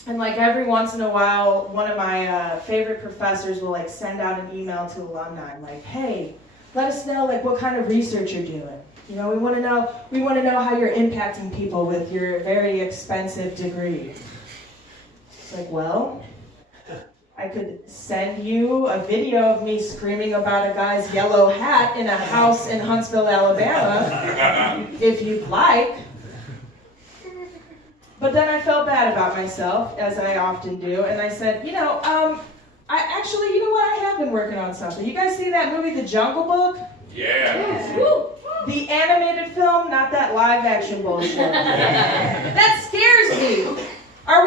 And every once in a while, one of my favorite professors will send out an email to alumni. I'm like, hey, let us know what kind of research you're doing. You know, we want to know how you're impacting people with your very expensive degree. It's like, well, I could send you a video of me screaming about a guy's yellow hat in a house in Huntsville, Alabama, if you'd like. But then I felt bad about myself, as I often do, and I said, you know what? I have been working on something. You guys see that movie, The Jungle Book? Yeah. Woo. The animated film, not that live action bullshit. That scares me. Are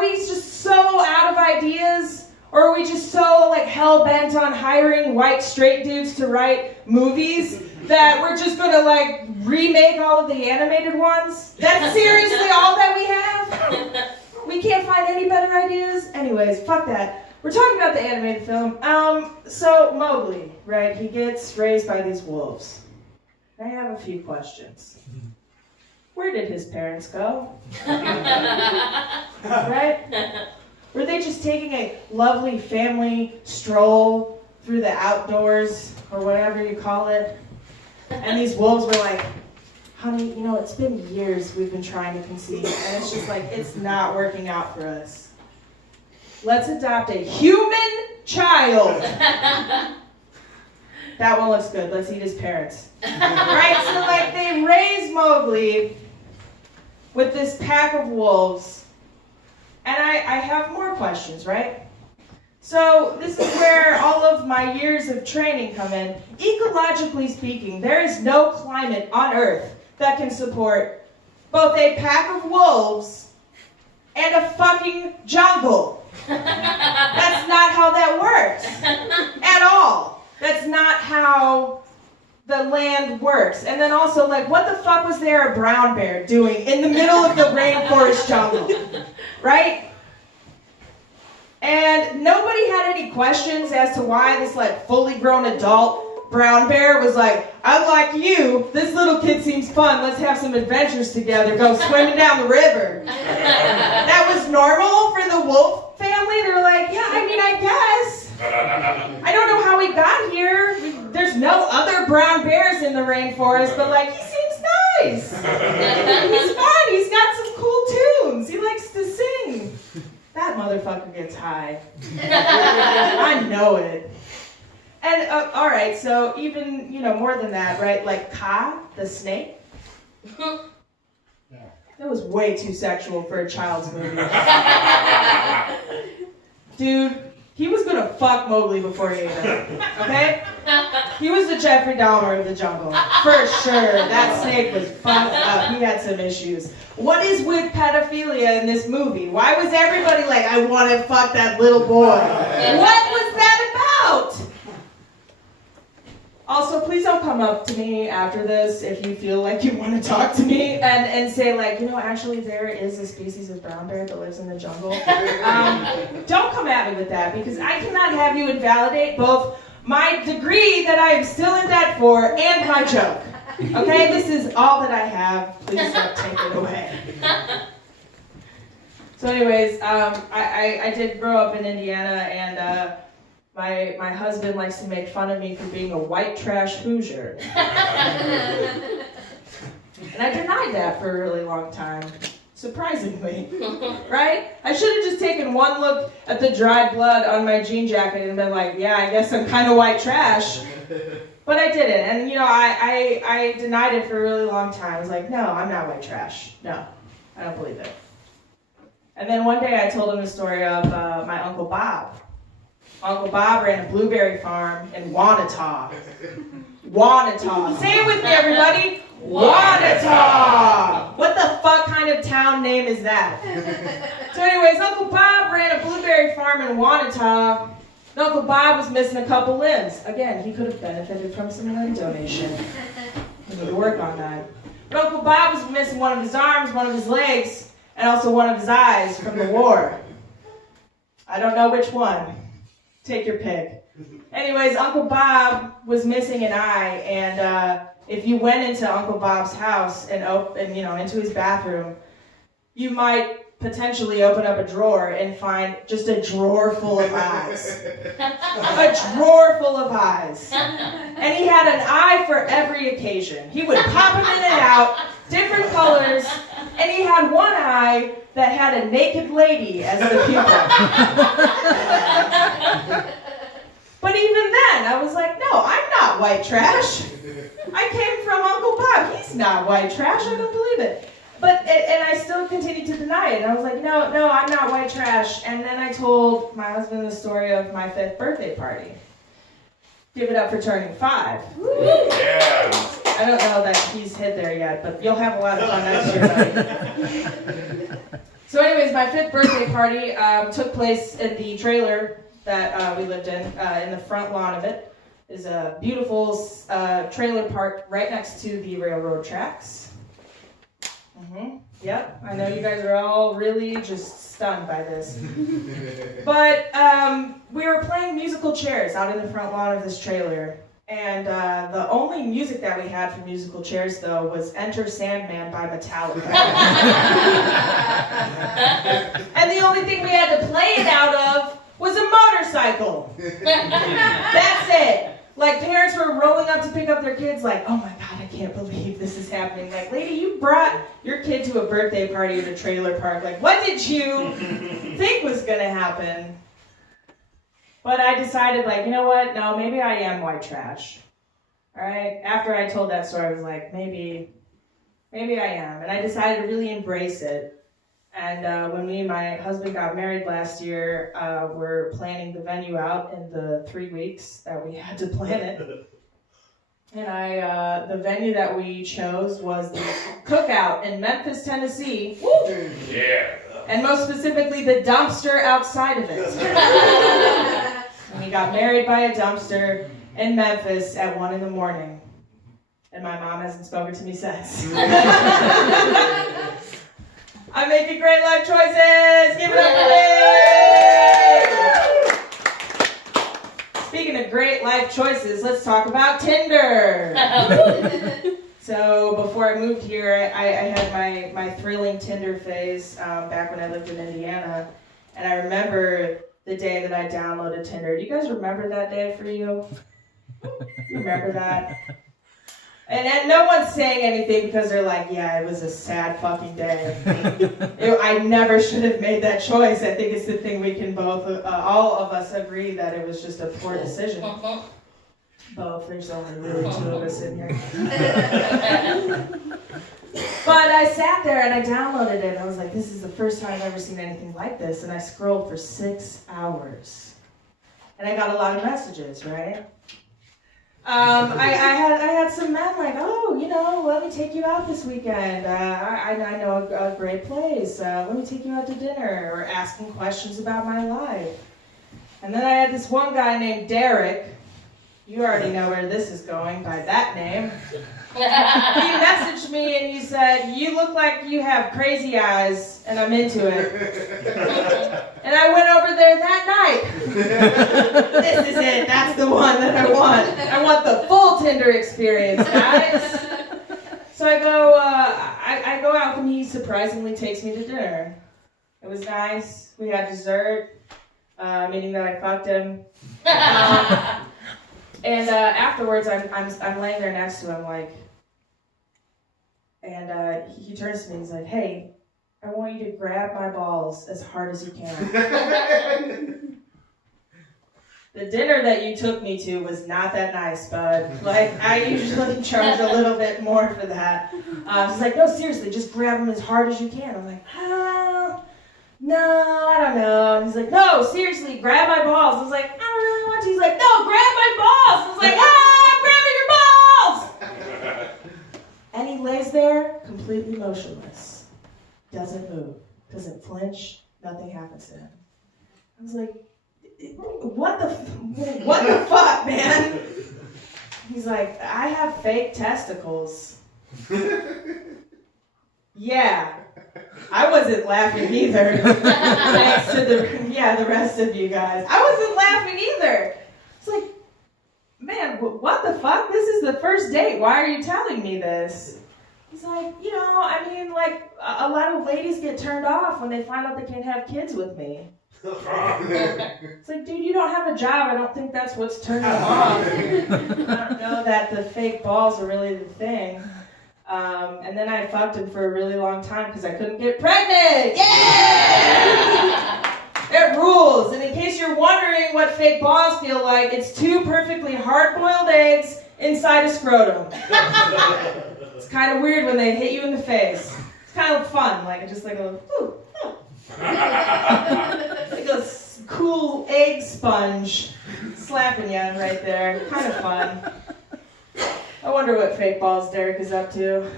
we just so out of ideas? Or are we just so hell-bent on hiring white straight dudes to write movies that we're just gonna remake all of the animated ones? That's seriously all that we have? We can't find any better ideas? Anyways, fuck that. We're talking about the animated film. So Mowgli, right? He gets raised by these wolves. I have a few questions. Where did his parents go? Right? Were they just taking a lovely family stroll through the outdoors, or whatever you call it? And these wolves were like, honey, you know, it's been years we've been trying to conceive, and it's just it's not working out for us. Let's adopt a human child. That one looks good. Let's eat his parents. Right? So they raise Mowgli with this pack of wolves. And I have more questions, right? So this is where all of my years of training come in. Ecologically speaking, there is no climate on Earth that can support both a pack of wolves and a fucking jungle. That's not how that works at all. That's not how the land works. And then also, what the fuck was there a brown bear doing in the middle of the rainforest jungle? Right? And nobody had any questions as to why this fully grown adult brown bear was unlike you, this little kid seems fun, let's have some adventures together, go swimming down the river. That was normal for the wolf family? They're I guess. I don't know how we got here. There's no other brown bears in the rainforest, but he seems nice. He's fun, he's got some cool tunes, he likes to sing. That motherfucker gets high. I know it. And, alright, so even, more than that, right? Ka, the snake. That was way too sexual for a child's movie. Dude, he was gonna fuck Mowgli before he ate him, okay? He was the Jeffrey Dahmer of the jungle, for sure. That snake was fucked up. He had some issues. What is with pedophilia in this movie? Why was everybody I want to fuck that little boy? What was that about? Also, please don't come up to me after this if you feel like you want to talk to me and say actually there is a species of brown bear that lives in the jungle. Don't come at me with that, because I cannot have you invalidate both my degree that I am still in debt for and my joke. Okay, this is all that I have. Please don't take it away. So anyways, I did grow up in Indiana, and my husband likes to make fun of me for being a white trash Hoosier. And I denied that for a really long time, surprisingly, right? I should have just taken one look at the dried blood on my jean jacket and been yeah, I guess I'm kind of white trash. But I didn't, and I denied it for a really long time. I was no, I'm not white trash. No, I don't believe it. And then one day I told him the story of my Uncle Bob. Uncle Bob ran a blueberry farm in Wanata. Wanata. Say it with me, everybody. Wanata. What the fuck kind of town name is that? So anyways, Uncle Bob ran a blueberry farm in Wanata. Uncle Bob was missing a couple limbs. Again, he could have benefited from some limb donation. We need to work on that. But Uncle Bob was missing one of his arms, one of his legs, and also one of his eyes from the war. I don't know which one. Take your pick. Anyways, Uncle Bob was missing an eye, and if you went into Uncle Bob's house and into his bathroom, you might potentially open up a drawer and find just a drawer full of eyes. A drawer full of eyes. And he had an eye for every occasion. He would pop them in and out, different colors, and he had one eye that had a naked lady as the pupil. But even then, I was like, no, I'm not white trash. I came from Uncle Bob. He's not white trash. I don't believe it. But, and I still continued to deny it. I was like, no, I'm not white trash. And then I told my husband the story of my 5th birthday party. Give it up for turning 5. Yeah. I don't know that he's hit there yet, but you'll have a lot of fun next year, buddy. So anyways, my 5th birthday party took place in the trailer that we lived in the front lawn of it. Is a beautiful trailer park right next to the railroad tracks. Yep, I know you guys are all really just stunned by this. But we were playing musical chairs out in the front lawn of this trailer. And the only music that we had for musical chairs, though, was Enter Sandman by Metallica. And the only thing we had to play it out of was a motorcycle. That's it. Like, parents were rolling up to pick up their kids like, oh my God, I can't believe this is happening. Like, lady, you brought your kid to a birthday party at a trailer park. Like, what did you think was going to happen? But I decided, like, you know what? No, maybe I am white trash. All right? After I told that story, I was like, maybe I am. And I decided to really embrace it. And when me and my husband got married last year, we're planning the venue out in the 3 weeks that we had to plan it. And the venue that we chose was the Cookout in Memphis, Tennessee. Woo! Yeah. And most specifically, the dumpster outside of it. And we got married by a dumpster in Memphis at 1 a.m. And my mom hasn't spoken to me since. I'm making great life choices! Give it up for me! Speaking of great life choices, let's talk about Tinder. So before I moved here, I had my thrilling Tinder phase back when I lived in Indiana. And I remember the day that I downloaded Tinder. Do you guys remember that day for you? You remember that? And no one's saying anything because they're like, yeah, it was a sad fucking day. I never should have made that choice. I think it's the thing we can both, all of us agree that it was just a poor decision. Both, there's only really 2 of us in here. But I sat there and I downloaded it. I was like, this is the first time I've ever seen anything like this. And I scrolled for 6 hours. And I got a lot of messages, right? I had some men like, oh, let me take you out this weekend. I know a great place. Let me take you out to dinner, or asking questions about my life. And then I had this one guy named Derek. You already know where this is going by that name. He messaged me and he said, you look like you have crazy eyes, and I'm into it. And I went over there that night. This is it. That's the one that I want. I want the full Tinder experience, guys. So I go out and he surprisingly takes me to dinner. It was nice. We had dessert, meaning that I fucked him. And afterwards, I'm laying there next to him, like, and he turns to me and he's like, hey, I want you to grab my balls as hard as you can. The dinner that you took me to was not that nice, bud. Like, I usually charge a little bit more for that. He's like, no, seriously, just grab them as hard as you can. I'm like, oh, no, I don't know. And he's like, no, seriously, grab my balls. I was like, I don't really want to. He's like, no, grab my balls. I was like, I'm grabbing your balls. And he lays there completely motionless. Doesn't move. Doesn't flinch. Nothing happens to him. I was like, what the fuck, man? He's like, I have fake testicles. Yeah. I wasn't laughing either. Thanks to the rest of you guys. I wasn't laughing either. It's like, man, what the fuck? This is the first date. Why are you telling me this? He's like, a lot of ladies get turned off when they find out they can't have kids with me. It's like, dude, you don't have a job. I don't think that's what's turning you off. I don't know that the fake balls are really the thing. And then I fucked him for a really long time because I couldn't get pregnant. Yeah! It rules. And in case you're wondering what fake balls feel like, it's 2 perfectly hard-boiled eggs inside a scrotum. It's kind of weird when they hit you in the face. It's kind of fun, like a ooh. Like a cool egg sponge slapping you right there. Kind of fun. I wonder what fake balls Derek is up to.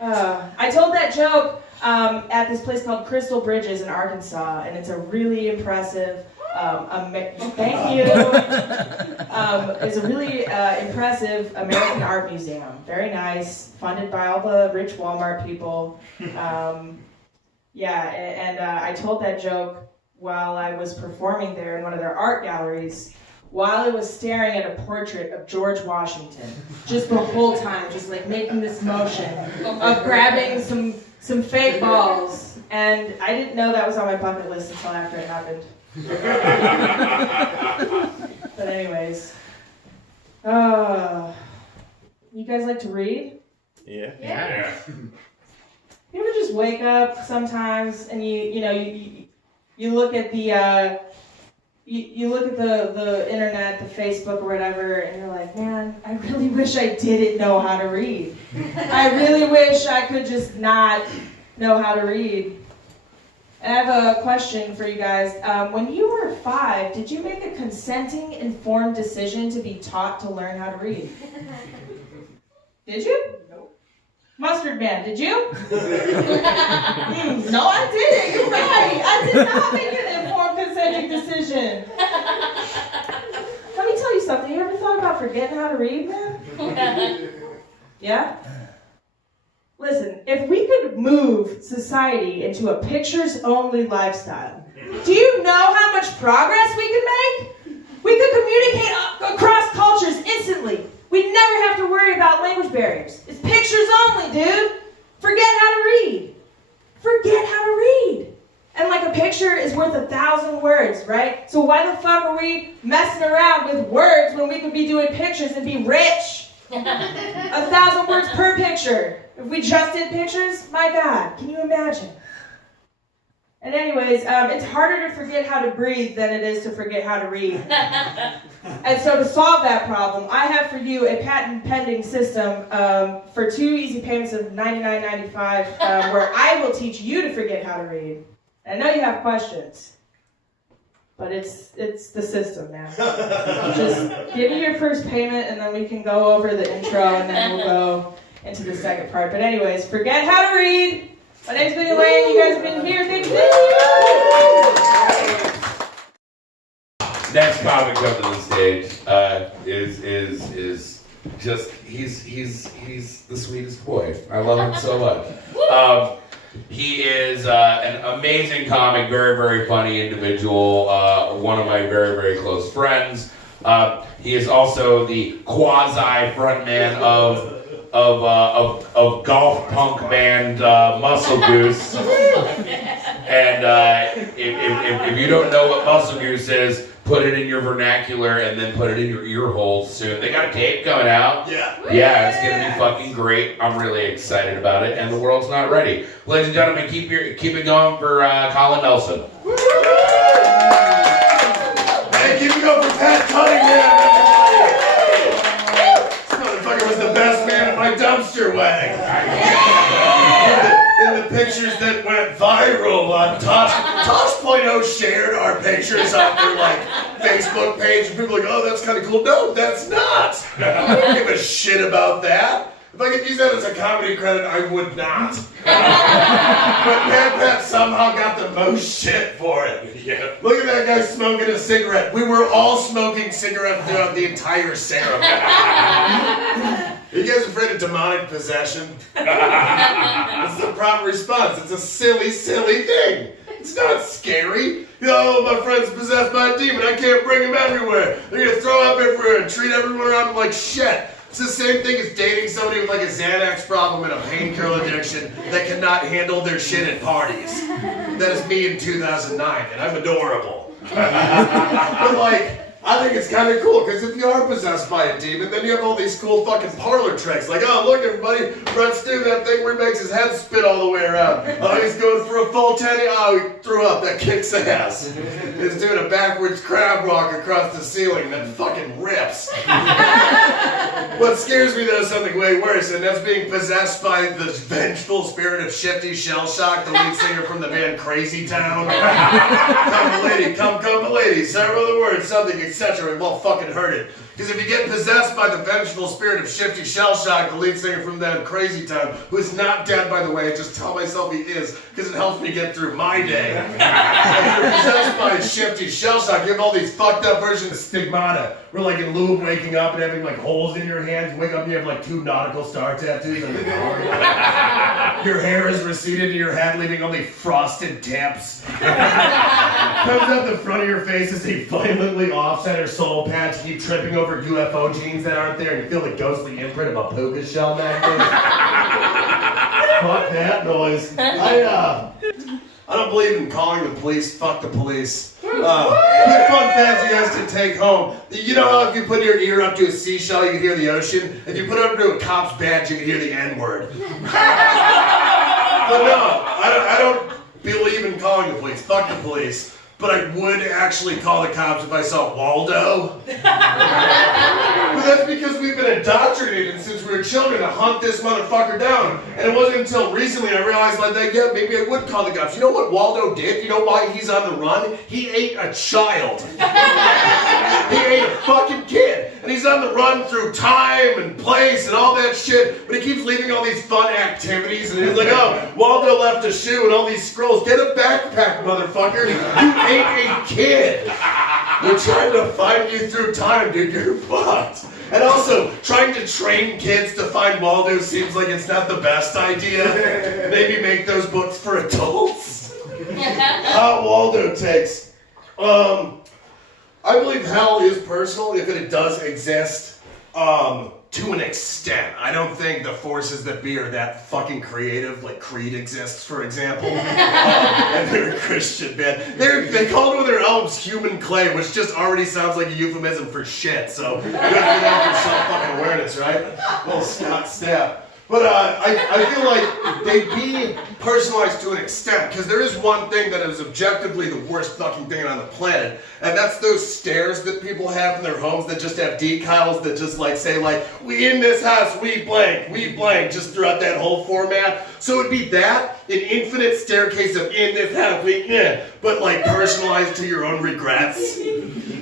I told that joke at this place called Crystal Bridges in Arkansas, and it's a really impressive. Thank you. It's a really impressive American art museum. Very nice, funded by all the rich Walmart people. I told that joke while I was performing there in one of their art galleries, while I was staring at a portrait of George Washington, just the whole time, just like making this motion of grabbing some fake balls, and I didn't know that was on my bucket list until after it happened. But anyways, you guys like to read? Yeah. You ever just wake up sometimes and you look at the you look at the internet, the Facebook or whatever, and you're like, man, I really wish I didn't know how to read. I really wish I could just not know how to read. And I have a question for you guys. When you were 5, did you make a consenting, informed decision to be taught to learn how to read? Did you? Nope. Mustard Man, did you? No, I didn't. You're right. I did not make an informed, consenting decision. Let me tell you something. You ever thought about forgetting how to read, man? Yeah? Listen, if we could move society into a pictures-only lifestyle, do you know how much progress we could make? We could communicate across cultures instantly. We'd never have to worry about language barriers. It's pictures only, dude. Forget how to read. Forget how to read. And like a picture is worth 1,000 words, right? So why the fuck are we messing around with words when we could be doing pictures and be rich? 1,000 words per picture. If we just did pictures, my God, can you imagine? And anyways, it's harder to forget how to breathe than it is to forget how to read. And so to solve that problem, I have for you a patent-pending system for 2 easy payments of $99.95 where I will teach you to forget how to read. And I know you have questions, but it's the system, man. Just give me your first payment, and then we can go over the intro, and then we'll go into the second part. But anyways, forget how to read. My name's been Elaine. You guys have been here. Thank you. Next comic up to the stage is just he's the sweetest boy. I love him so much. He is an amazing comic, very, very funny individual, one of my very, very close friends. He is also the quasi frontman of golf punk band Muscle Goose. And if you don't know what Muscle Goose is, put it in your vernacular and then put it in your ear holes soon. They got a tape coming out. Yeah, it's gonna be fucking great. I'm really excited about it, and the world's not ready. Ladies and gentlemen, keep it going for Colin Nelson. Hey, keep it going for Pat Cunningham. This motherfucker was the best man at my dumpster wedding. In the pictures that went viral on Tosh.0 shared our pictures on their Facebook page, and people were like, oh, that's kind of cool. No, that's not. I don't give a shit about that. If I could use that as a comedy credit, I would not. But Pat somehow got the most shit for it. Yeah. Look at that guy smoking a cigarette. We were all smoking cigarettes throughout the entire ceremony. Are you guys afraid of demonic possession? It's the proper response. It's a silly, silly thing. It's not scary. Oh, my friend's possessed by a demon. I can't bring him everywhere. They're going to throw up everywhere and treat everyone around him like shit. It's the same thing as dating somebody with like a Xanax problem and a painkiller addiction that cannot handle their shit at parties. That is me in 2009, and I'm adorable. But like, I think it's kind of cool, because if you are possessed by a demon, then you have all these cool fucking parlor tricks. Like, oh, look, everybody, Brett's doing that thing where he makes his head spin all the way around. Oh, he's going for a full 10. Oh, he threw up. That kicks ass. He's doing a backwards crab walk across the ceiling. That fucking rips. What scares me, though, is something way worse, and that's being possessed by the vengeful spirit of Shifty Shellshock, the lead singer from the band Crazy Town. Come, milady, come, milady. Several other words, something, etc. We've all fucking heard it. Because if you get possessed by the vengeful spirit of Shifty Shellshock, the lead singer from that Crazy Town, who is not dead, by the way, I just tell myself he is, because it helps me get through my day. If you're possessed by Shifty Shellshock, you have all these fucked up versions of stigmata, where like in lieu of waking up and having like holes in your hands, you wake up and you have like 2 nautical star tattoos on your arm. Your hair is receded to your head, leaving only frosted tips. Comes out the front of your face as a violently off-center soul patch, keep tripping over UFO genes that aren't there, and you feel the ghostly imprint of a puka shell back there. Fuck that noise. I don't believe in calling the police. Fuck the police. Quick fun fact you guys can take home. You know how if you put your ear up to a seashell, you can hear the ocean? If you put it up to a cop's badge, you can hear the N-word. But no, I don't believe in calling the police. Fuck the police. But I would actually call the cops if I saw Waldo. But that's because we've been indoctrinated since we were children to hunt this motherfucker down. And it wasn't until recently I realized, like, that, yeah, maybe I would call the cops. You know what Waldo did? You know why he's on the run? He ate a child. He ate a fucking kid. And he's on the run through time and place and all that shit. But he keeps leaving all these fun activities. And he's like, oh, Waldo left a shoe and all these scrolls. Get a backpack, motherfucker. You ate a kid. We're trying to find you through time, dude. You're fucked. And also, trying to train kids to find Waldo seems like it's not the best idea. Maybe make those books for adults. How Waldo takes. I believe hell is personal if it does exist, to an extent. I don't think the forces that be are that fucking creative, like Creed exists, for example. And they're a Christian band. They called one of their albums Human Clay, which just already sounds like a euphemism for shit, so good for them for self-fucking awareness, right? Little Scott Stapp. But I feel like they'd be personalized to an extent, because there is one thing that is objectively the worst fucking thing on the planet, and that's those stairs that people have in their homes that just have decals that just like say like, we in this house, we blank, just throughout that whole format. So it'd be that, an infinite staircase of in this house, but like personalized to your own regrets.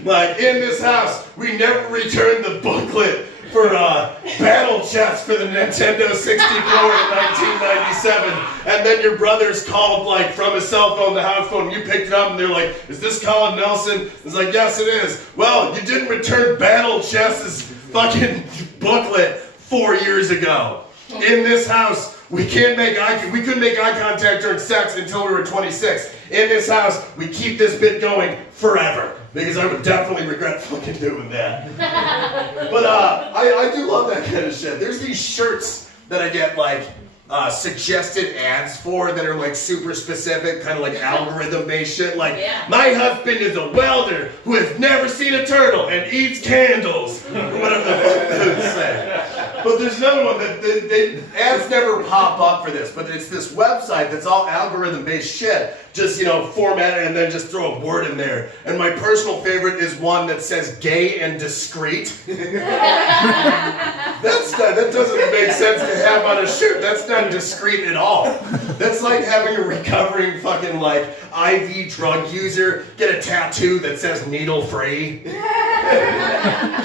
Like, in this house, we never returned the booklet for battle chess for the Nintendo 64 in 1997, and then your brothers called like from a cell phone, the house phone, you picked it up and they're like, is this Colin Nelson? It's like, yes it is. Well, you didn't return battle chess's fucking booklet 4 years ago. In this house, we couldn't make eye contact during sex until we were 26. In this house, we keep this bit going forever. Because I would definitely regret fucking doing that. But I do love that kind of shit. There's these shirts that I get like suggested ads for that are like super specific, kind of like algorithm-based shit. Like, my husband is a welder who has never seen a turtle and eats candles. Or whatever the fuck they would say. But there's another one that ads never pop up for this, but it's this website that's all algorithm-based shit. Just, format it and then just throw a word in there. And my personal favorite is one that says gay and discreet. That doesn't make sense to have on a shirt. That's not discreet at all. That's like having a recovering fucking like IV drug user get a tattoo that says needle free.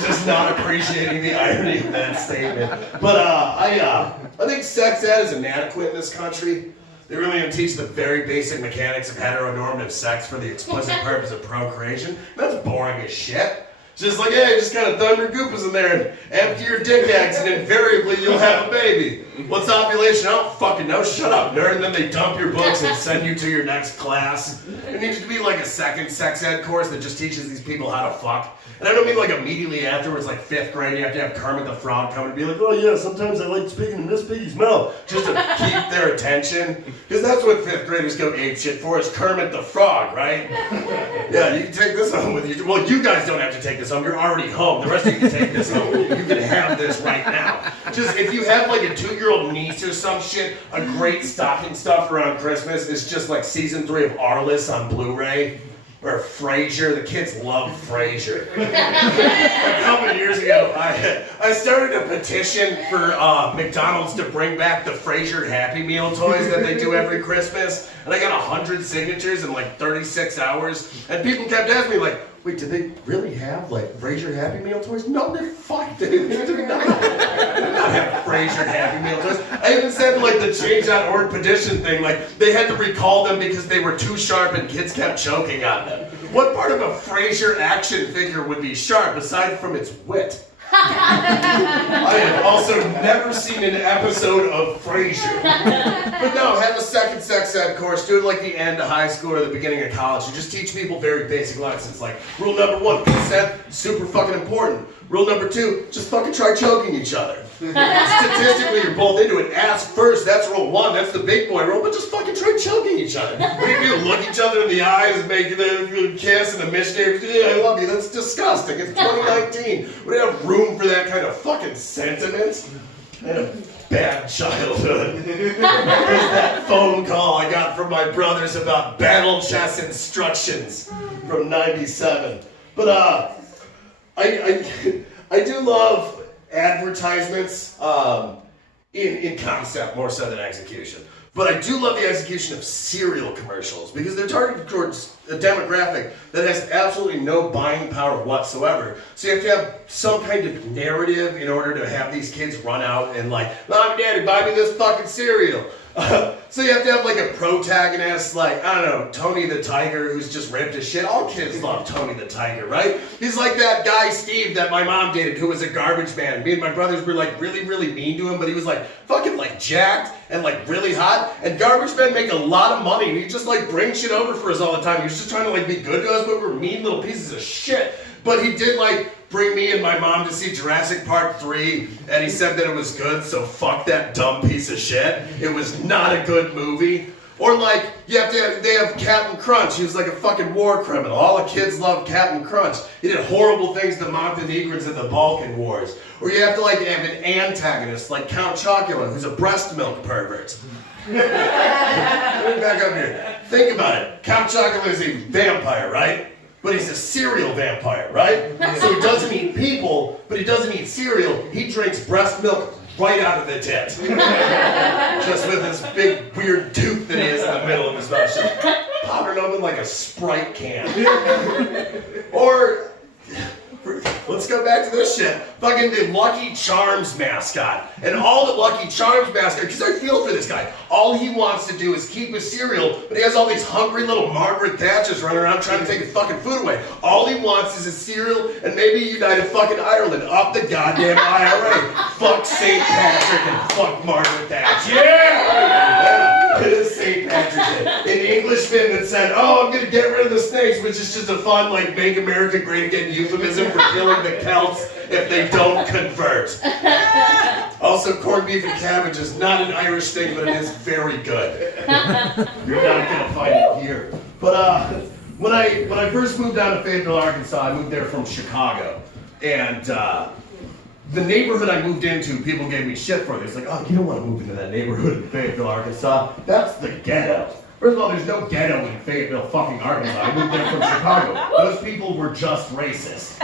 Just not appreciating the irony of that statement. But I think sex ed is inadequate in this country. They really don't teach the very basic mechanics of heteronormative sex for the explicit purpose of procreation. That's boring as shit. Just like, hey, just kind of throw your goopas in there and empty your dick eggs and invariably you'll have a baby. What's ovulation? I don't fucking know. Shut up, nerd. And then they dump your books and send you to your next class. It needs to be like a second sex ed course that just teaches these people how to fuck. And I don't mean like immediately afterwards, like 5th grade, you have to have Kermit the Frog come and be like, oh yeah, sometimes I like speaking in Miss Piggy's mouth, just to keep their attention. Because that's what 5th graders go ape shit for, is Kermit the Frog, right? Yeah, you can take this home with you. Well, you guys don't have to take this home, you're already home. The rest of you can take this home. You can have this right now. Just, if you have like a 2-year-old niece or some shit, a great stocking stuff around Christmas is just like season 3 of Arliss on Blu-ray. Or Frasier, the kids love Frasier. A couple of years ago, I started a petition for McDonald's to bring back the Frasier Happy Meal toys that they do every Christmas. And I got 100 signatures in like 36 hours. And people kept asking me like, wait, did they really have like Frasier Happy Meal toys? No, they fucked it. They did not have Frasier Happy Meal toys. I even said like the change.org petition thing, like they had to recall them because they were too sharp and kids kept choking on them. What part of a Frasier action figure would be sharp aside from its wit? I have also never seen an episode of Frasier. But no, have a second sex ed course. Do it like the end of high school or the beginning of college. You just teach people very basic lessons. Like, rule number 1, consent, super fucking important. Rule number 2, just fucking try choking each other. Statistically, you're both into it. Ask first, that's rule 1, that's the big boy rule, but just fucking try choking each other. What do you do? Look each other in the eyes and make the kiss and the missionary, yeah, I love you. That's disgusting. It's 2019. We don't have room for that kind of fucking sentiment. I had a bad childhood. There's that phone call I got from my brothers about battle chess instructions from 97. But I do love advertisements in concept more so than execution. But I do love the execution of cereal commercials because they're targeted towards a demographic that has absolutely no buying power whatsoever. So you have to have some kind of narrative in order to have these kids run out and like, Mom and Daddy, buy me this fucking cereal. So you have to have like a protagonist, like, I don't know, Tony the Tiger, who's just ripped as shit. All kids love Tony the Tiger, right? He's like that guy, Steve, that my mom dated, who was a garbage man. Me and my brothers were like really, really mean to him, but he was like fucking like jacked and like really hot. And garbage men make a lot of money, and he just like brings shit over for us all the time. He was just trying to like be good to us, but we're mean little pieces of shit. But he did like bring me and my mom to see Jurassic Park 3, and he said that it was good, so fuck that dumb piece of shit. It was not a good movie. Or like, they have Captain Crunch. He was like a fucking war criminal. All the kids loved Captain Crunch. He did horrible things to Montenegrins in the Balkan Wars. Or you have to like have an antagonist like Count Chocula, who's a breast milk pervert. Let me back up here. Think about it. Count Chocula is a vampire, right? But he's a cereal vampire, right? So he doesn't eat people, but he doesn't eat cereal. He drinks breast milk right out of the tit. Just with this big weird tooth that he has in the middle of his mouth. Just popping open like a Sprite can. Or, let's go back to this shit. Fucking the Lucky Charms mascot. And all the Lucky Charms mascot, because I feel for this guy. All he wants to do is keep his cereal, but he has all these hungry little Margaret Thatchers running around trying to take his fucking food away. All he wants is his cereal and maybe United fucking Ireland. Up the goddamn IRA. Fuck St. Patrick and fuck Margaret Thatcher. Yeah! It is St. Patrick's Day. An Englishman that said, oh, I'm gonna get rid of the snakes, which is just a fun, like, make America great again euphemism for killing the Celts if they don't convert. Also, corned beef and cabbage is not an Irish thing, but it is very good. You're not gonna find it here. But when I first moved down to Fayetteville, Arkansas, I moved there from Chicago, and the neighborhood I moved into, people gave me shit for it. It's like, oh, you don't want to move into that neighborhood in Fayetteville, Arkansas. That's the ghetto. First of all, there's no ghetto in Fayetteville, fucking Arkansas. I moved there from Chicago. Those people were just racist.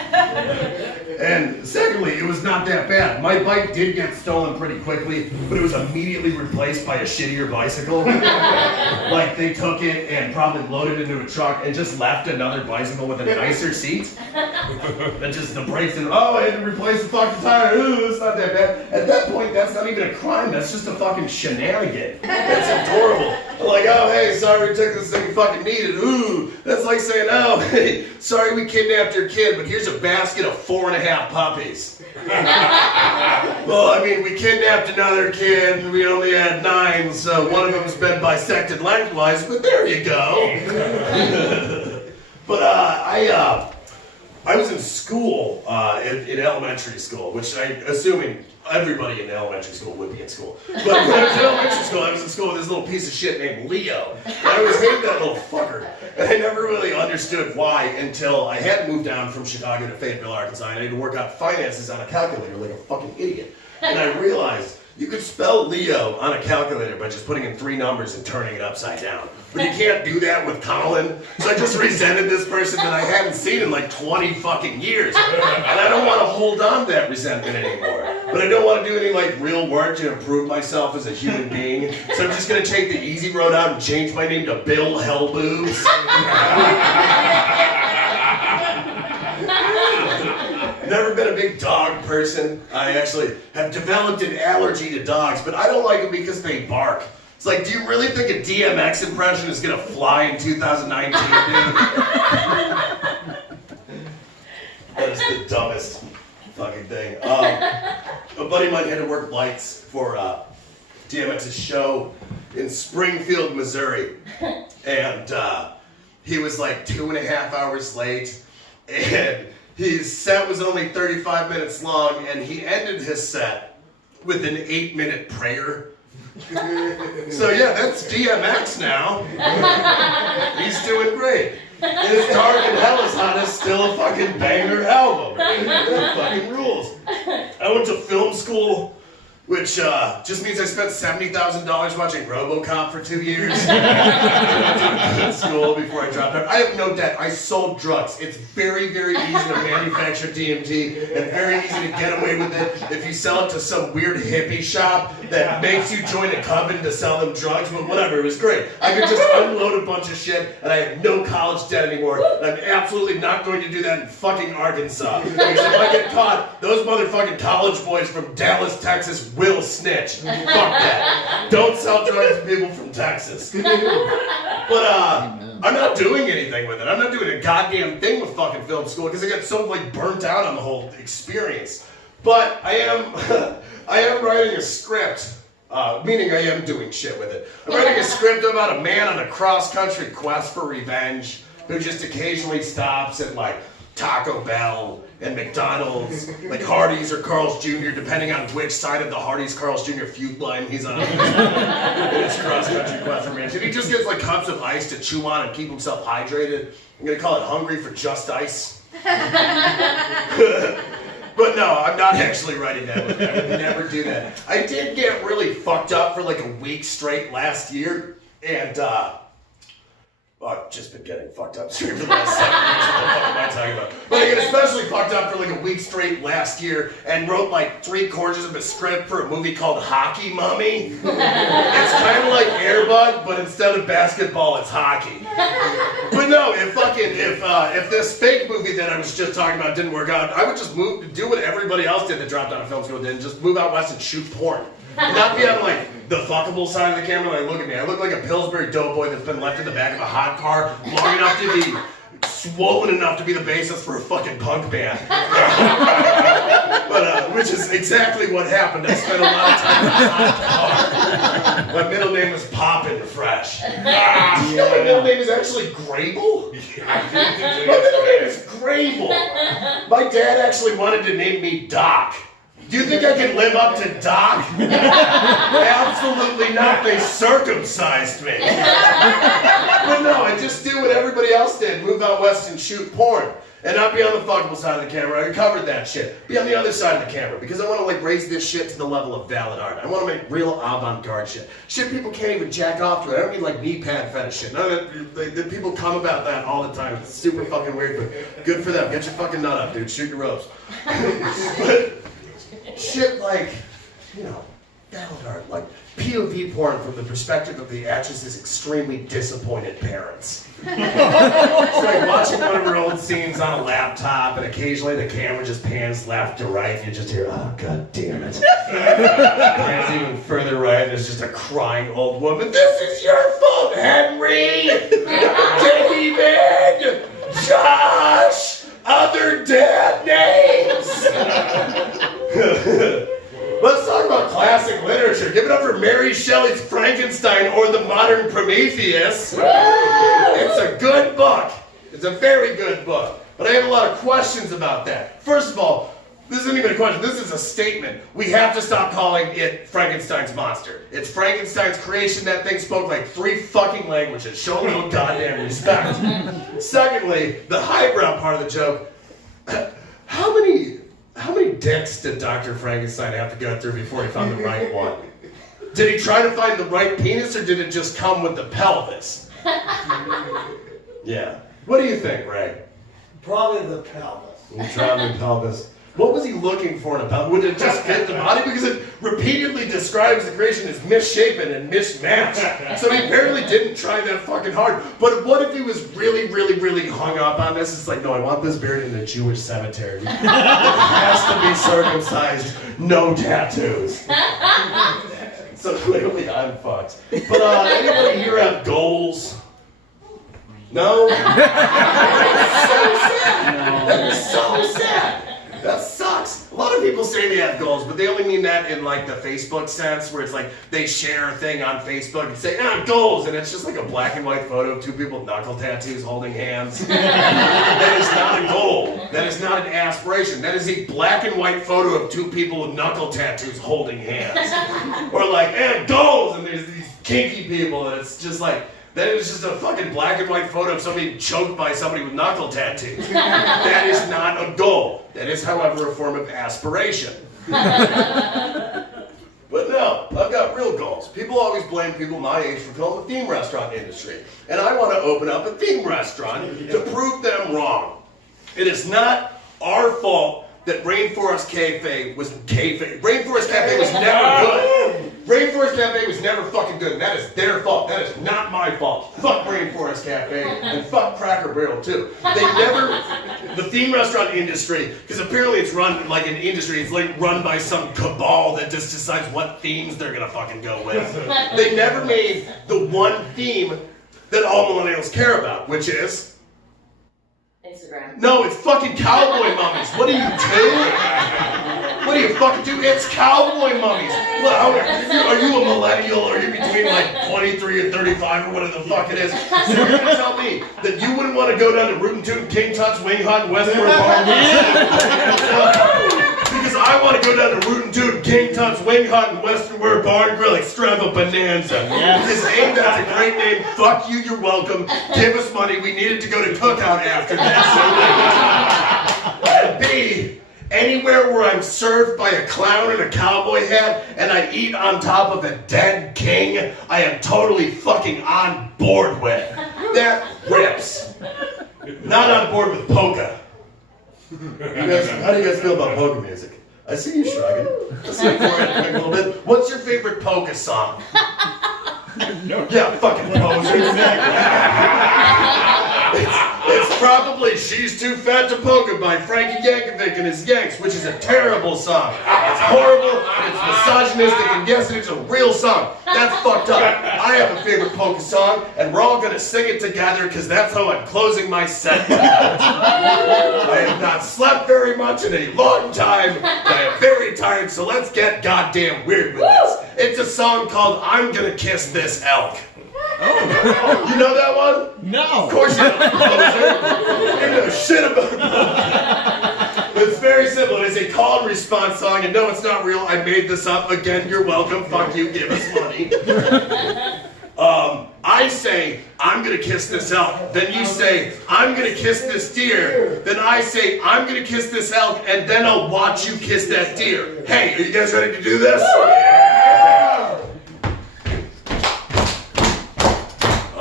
And secondly, it was not that bad. My bike did get stolen pretty quickly, but it was immediately replaced by a shittier bicycle. Like, they took it and probably loaded it into a truck and just left another bicycle with a nicer seat. And just the brakes and, oh, I had to replace the fucking tire. Ooh, it's not that bad. At that point, that's not even a crime. That's just a fucking shenanigan. That's adorable. I'm like, oh, hey, sorry we took this thing you fucking needed. Ooh, that's like saying, oh, hey, sorry we kidnapped your kid, but here's a basket of 4.5 puppies. Well, I mean, we kidnapped another kid, we only had 9, so one of them's been bisected lengthwise, but there you go. But I was in school, in elementary school, which I'm assuming everybody in elementary school would be in school. But when I was in elementary school, I was in school with this little piece of shit named Leo. And I always hated that little fucker. And I never really understood why until I had to move down from Chicago to Fayetteville, Arkansas, and I had to work out finances on a calculator like a fucking idiot. And I realized you could spell Leo on a calculator by just putting in 3 numbers and turning it upside down. But you can't do that with Colin. So I just resented this person that I hadn't seen in like 20 fucking years. And I don't want to hold on to that resentment anymore. But I don't want to do any like real work to improve myself as a human being. So I'm just going to take the easy road out and change my name to Bill Hellboobs. Never been a big dog person. I actually have developed an allergy to dogs, but I don't like them because they bark. It's like, do you really think a DMX impression is gonna fly in 2019, dude? That is the dumbest fucking thing. A buddy of mine had to work lights for DMX's show in Springfield, Missouri, and he was like 2.5 hours late, and his set was only 35 minutes long, and he ended his set with an 8-minute prayer. So yeah, that's DMX now. He's doing great. His Dark and Hell is Hot is still a fucking banger album. That fucking rules. I went to film school, which just means I spent $70,000 watching RoboCop for 2 years. I went to school before I dropped out. I have no debt. I sold drugs. It's very, very easy to manufacture DMT and very easy to get away with it if you sell it to some weird hippie shop that makes you join a coven to sell them drugs. But whatever, it was great. I could just unload a bunch of shit and I have no college debt anymore. And I'm absolutely not going to do that in fucking Arkansas. Because if I get caught, those motherfucking college boys from Dallas, Texas will snitch. Fuck that. Don't sell drugs to people from Texas. But I'm not doing anything with it. I'm not doing a goddamn thing with fucking film school because I got so like burnt out on the whole experience. But I am writing a script, meaning I am doing shit with it. I'm writing a script about a man on a cross-country quest for revenge who just occasionally stops at like Taco Bell and McDonald's, like Hardee's or Carl's Jr., depending on which side of the Hardee's-Carl's Jr. feud line he's on. In his cross-country quest for revenge. And he just gets like cups of ice to chew on and keep himself hydrated. I'm gonna call it Hungry for Just Ice. But no, I'm not actually writing that with that. I would never do that. I did get really fucked up for like a week straight last year, and I've just been getting fucked up straight for the last 7 years. What the fuck am I talking about? But I get especially fucked up for like a week straight last year and wrote like 3/4 of a script for a movie called Hockey Mummy. It's kind of like Air Bud, but instead of basketball, it's hockey. But no, if this fake movie that I was just talking about didn't work out, I would just do what everybody else did that dropped out of film school did and just move out west and shoot porn. Not be on like the fuckable side of the camera. Like, look at me. I look like a Pillsbury doughboy that's been left in the back of a hot car long enough to be swollen enough to be the bassist for a fucking punk band. But which is exactly what happened. I spent a lot of time in a hot car. My middle name is Poppin' Fresh. You know my middle name is actually Grable? My middle name is Grable. My dad actually wanted to name me Doc. Do you think I can live up to Doc? Absolutely not. They circumcised me. But no, I just do what everybody else did. Move out west and shoot porn. And not be on the fuckable side of the camera. I covered that shit. Be on the other side of the camera. Because I want to like raise this shit to the level of valid art. I want to make real avant-garde shit. Shit people can't even jack off to it. I don't mean like knee pad fetish shit. None of that, the people come about that all the time. It's super fucking weird, but good for them. Get your fucking nut up, dude. Shoot your ropes. But shit like, you know, that'll hurt. Like POV porn from the perspective of the actress's extremely disappointed parents. It's like watching one of her old scenes on a laptop, and occasionally the camera just pans left to right, and you just hear, oh, god damn it. Pans even further right, and there's just a crying old woman. This is your fault, Henry! David! Josh! Other dad names! Let's talk about classic literature. Give it up for Mary Shelley's Frankenstein or the Modern Prometheus. It's a good book. It's a very good book. But I have a lot of questions about that. First of all, this isn't even a question. This is a statement. We have to stop calling it Frankenstein's monster. It's Frankenstein's creation. That thing spoke like 3 fucking languages. Show me no goddamn respect. Secondly, the highbrow part of the joke. How many dicks did Dr. Frankenstein have to go through before he found the right one? Did he try to find the right penis, or did it just come with the pelvis? Yeah. What do you think, Ray? Probably the pelvis. Traveling pelvis. What was he looking for in a pelvis? Would it just fit the body? Because it repeatedly describes the creation as misshapen and mismatched. So he apparently didn't try that fucking hard. But what if he was really, really, really hung up on this? It's like, no, I want this buried in a Jewish cemetery. It has to be circumcised, no tattoos. So clearly I'm fucked. But anybody here have goals? No? That is so sad. That sucks. A lot of people say they have goals, but they only mean that in like the Facebook sense, where it's like they share a thing on Facebook and say, goals, and it's just like a black and white photo of 2 people with knuckle tattoos holding hands. That is not a goal. That is not an aspiration. That is a black and white photo of 2 people with knuckle tattoos holding hands. Or like, goals, and there's these kinky people, and it's just like, that is just a fucking black and white photo of somebody choked by somebody with knuckle tattoos. That is not a goal. That is, however, a form of aspiration. But no, I've got real goals. People always blame people my age for killing the theme restaurant industry. And I want to open up a theme restaurant to prove them wrong. It is not our fault that Rainforest Cafe was Rainforest Cafe was never good. Rainforest Cafe was never fucking good. That is their fault. That is not my fault. Fuck Rainforest Cafe and fuck Cracker Barrel too. The theme restaurant industry, because apparently it's run like an industry, it's like run by some cabal that just decides what themes they're gonna fucking go with. They never made the one theme that all millennials care about, which is Instagram. No, it's fucking cowboy mummies. What do you do? What do you fucking do? It's cowboy mummies. Are you a millennial, or are you between like 23 and 35 or whatever the fuck it is? So you're gonna tell me that you wouldn't want to go down to Rootin' Tootin' King Tut's Wing Hut in Westward Park? Because I want to go down to Rootin' Tootin' King Tut's Wing Hut in Westward Bar and Grill Extravaganza. Because that's a great name. Fuck you, you're welcome. Give us money. We needed to go to Cookout after this. And B, anywhere where I'm served by a clown in a cowboy hat and I eat on top of a dead king, I am totally fucking on board with. That rips. Not on board with polka. How do you guys feel about polka music? I see you shrugging. Let's see for it a little bit. What's your favorite polka song? Yeah, fucking poser. It's probably She's Too Fat to Polka by Frankie Yankovic and his Yanks, which is a terrible song. It's horrible, it's misogynistic, and yes, it's a real song. That's fucked up. I have a favorite polka song, and we're all gonna sing it together because that's how I'm closing my set. I have not slept very much in a long time, and I am very tired, so let's get goddamn weird with this. It's a song called I'm Gonna Kiss This Elk. Oh. You know that one? No. Of course you don't. You know shit about polka. It's very simple. It is a call and response song, and no, it's not real. I made this up. Again, you're welcome. Fuck you. Give us money. I say, I'm gonna kiss this elk. Then you say, I'm gonna kiss this deer. Then I say, I'm gonna kiss this elk, and then I'll watch you kiss that deer. Hey, are you guys ready to do this? Yeah!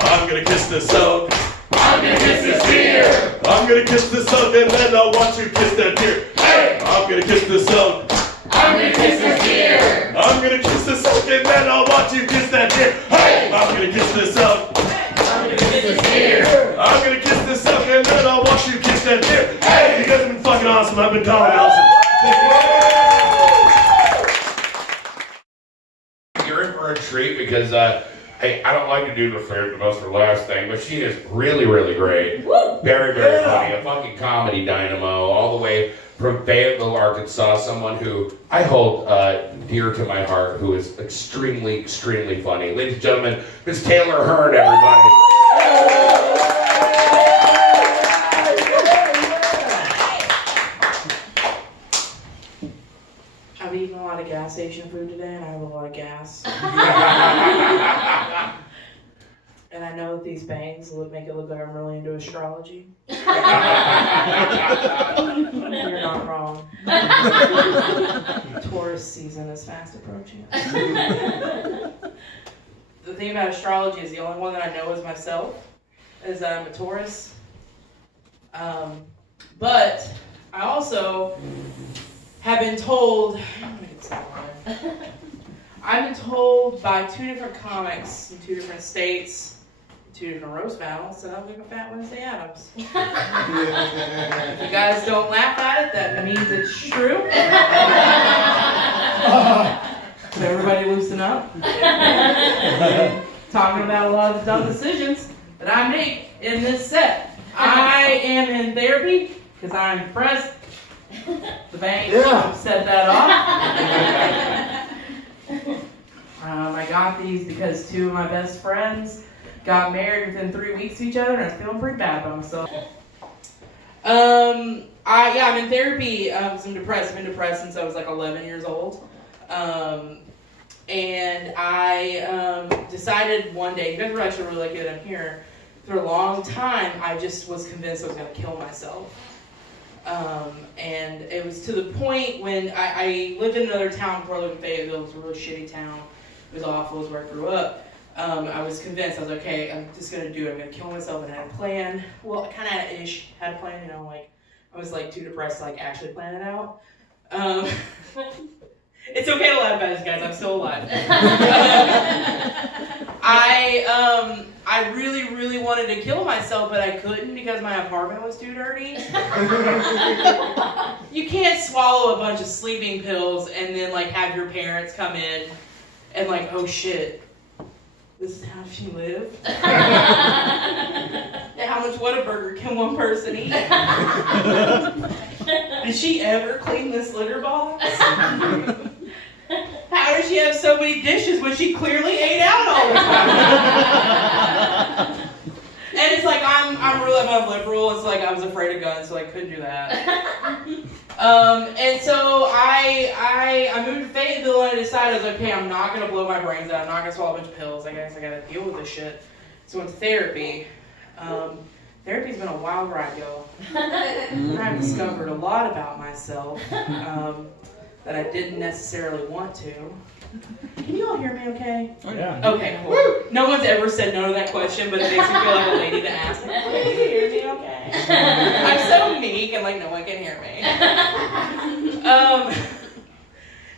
I'm gonna kiss this elk. I'm gonna kiss this deer. I'm gonna kiss this elk, and then I'll watch you kiss that deer. Hey! I'm gonna kiss this elk. I'm gonna kiss this deer. I'm gonna kiss this elk and then I'll watch you kiss that deer. Hey! I'm gonna kiss this elk. I'm gonna kiss this deer. I'm gonna kiss this elk and then I'll watch you kiss that deer. Hey! You guys have been fucking awesome. I've been Colin Nelson. You're in for a treat because I don't like to do the most or last thing, but she is really, really great. Very, very funny. A fucking comedy dynamo all the way from Fayetteville, Arkansas. Someone who I hold dear to my heart, who is extremely, extremely funny. Ladies and gentlemen, Miss Taylor Hern, everybody. I've eaten a lot of gas station food today, and I have a lot of gas. And I know that these bangs will make it look like I'm really into astrology. You're not wrong. Taurus season is fast approaching. The thing about astrology is the only one that I know is myself, is that I'm a Taurus. But I also have been told, I've been told by 2 different comics in 2 different states, 2 different roast battles, that I look like a fat Wednesday Addams. If you guys don't laugh at it, that means it's true. So everybody loosen up. Talking about a lot of the dumb decisions that I make in this set. I am in therapy because I'm depressed. The bank set that off. I got these because 2 of my best friends got married within 3 weeks of each other, and I was feeling pretty bad about myself. I'm in therapy. I'm depressed. I've been depressed since I was like 11 years old. And I decided one day, you guys were actually really good in here, for a long time, I just was convinced I was going to kill myself. And it was to the point when I lived in another town before I lived in Fayetteville. It was a really shitty town. It was awful. It was where I grew up. I was convinced. I was like, okay, I'm just going to do it. I'm going to kill myself, and I had a plan. Well, I kind of had a plan, like, I was like too depressed to like actually plan it out. It's okay to laugh about this, guys. I'm still alive. I really, really wanted to kill myself, but I couldn't because my apartment was too dirty. You can't swallow a bunch of sleeping pills and then like have your parents come in and like, oh shit, this is how she lived. How much Whataburger can one person eat? Did she ever clean this litter box? How does she have so many dishes when she clearly ate out all the time? And it's like I'm liberal. It's like I was afraid of guns, so I couldn't do that. And so I moved to Fayetteville, and I decided I was like, okay, I'm not gonna blow my brains out. I'm not gonna swallow a bunch of pills. I guess I gotta deal with this shit. So I went to therapy. Therapy's been a wild ride, y'all. I've discovered a lot about myself that I didn't necessarily want to. Can you all hear me okay? Oh, yeah. Okay, cool. No one's ever said no to that question, but it makes me feel like a lady to ask. Like, can you hear me okay? I'm so meek and like no one can hear me.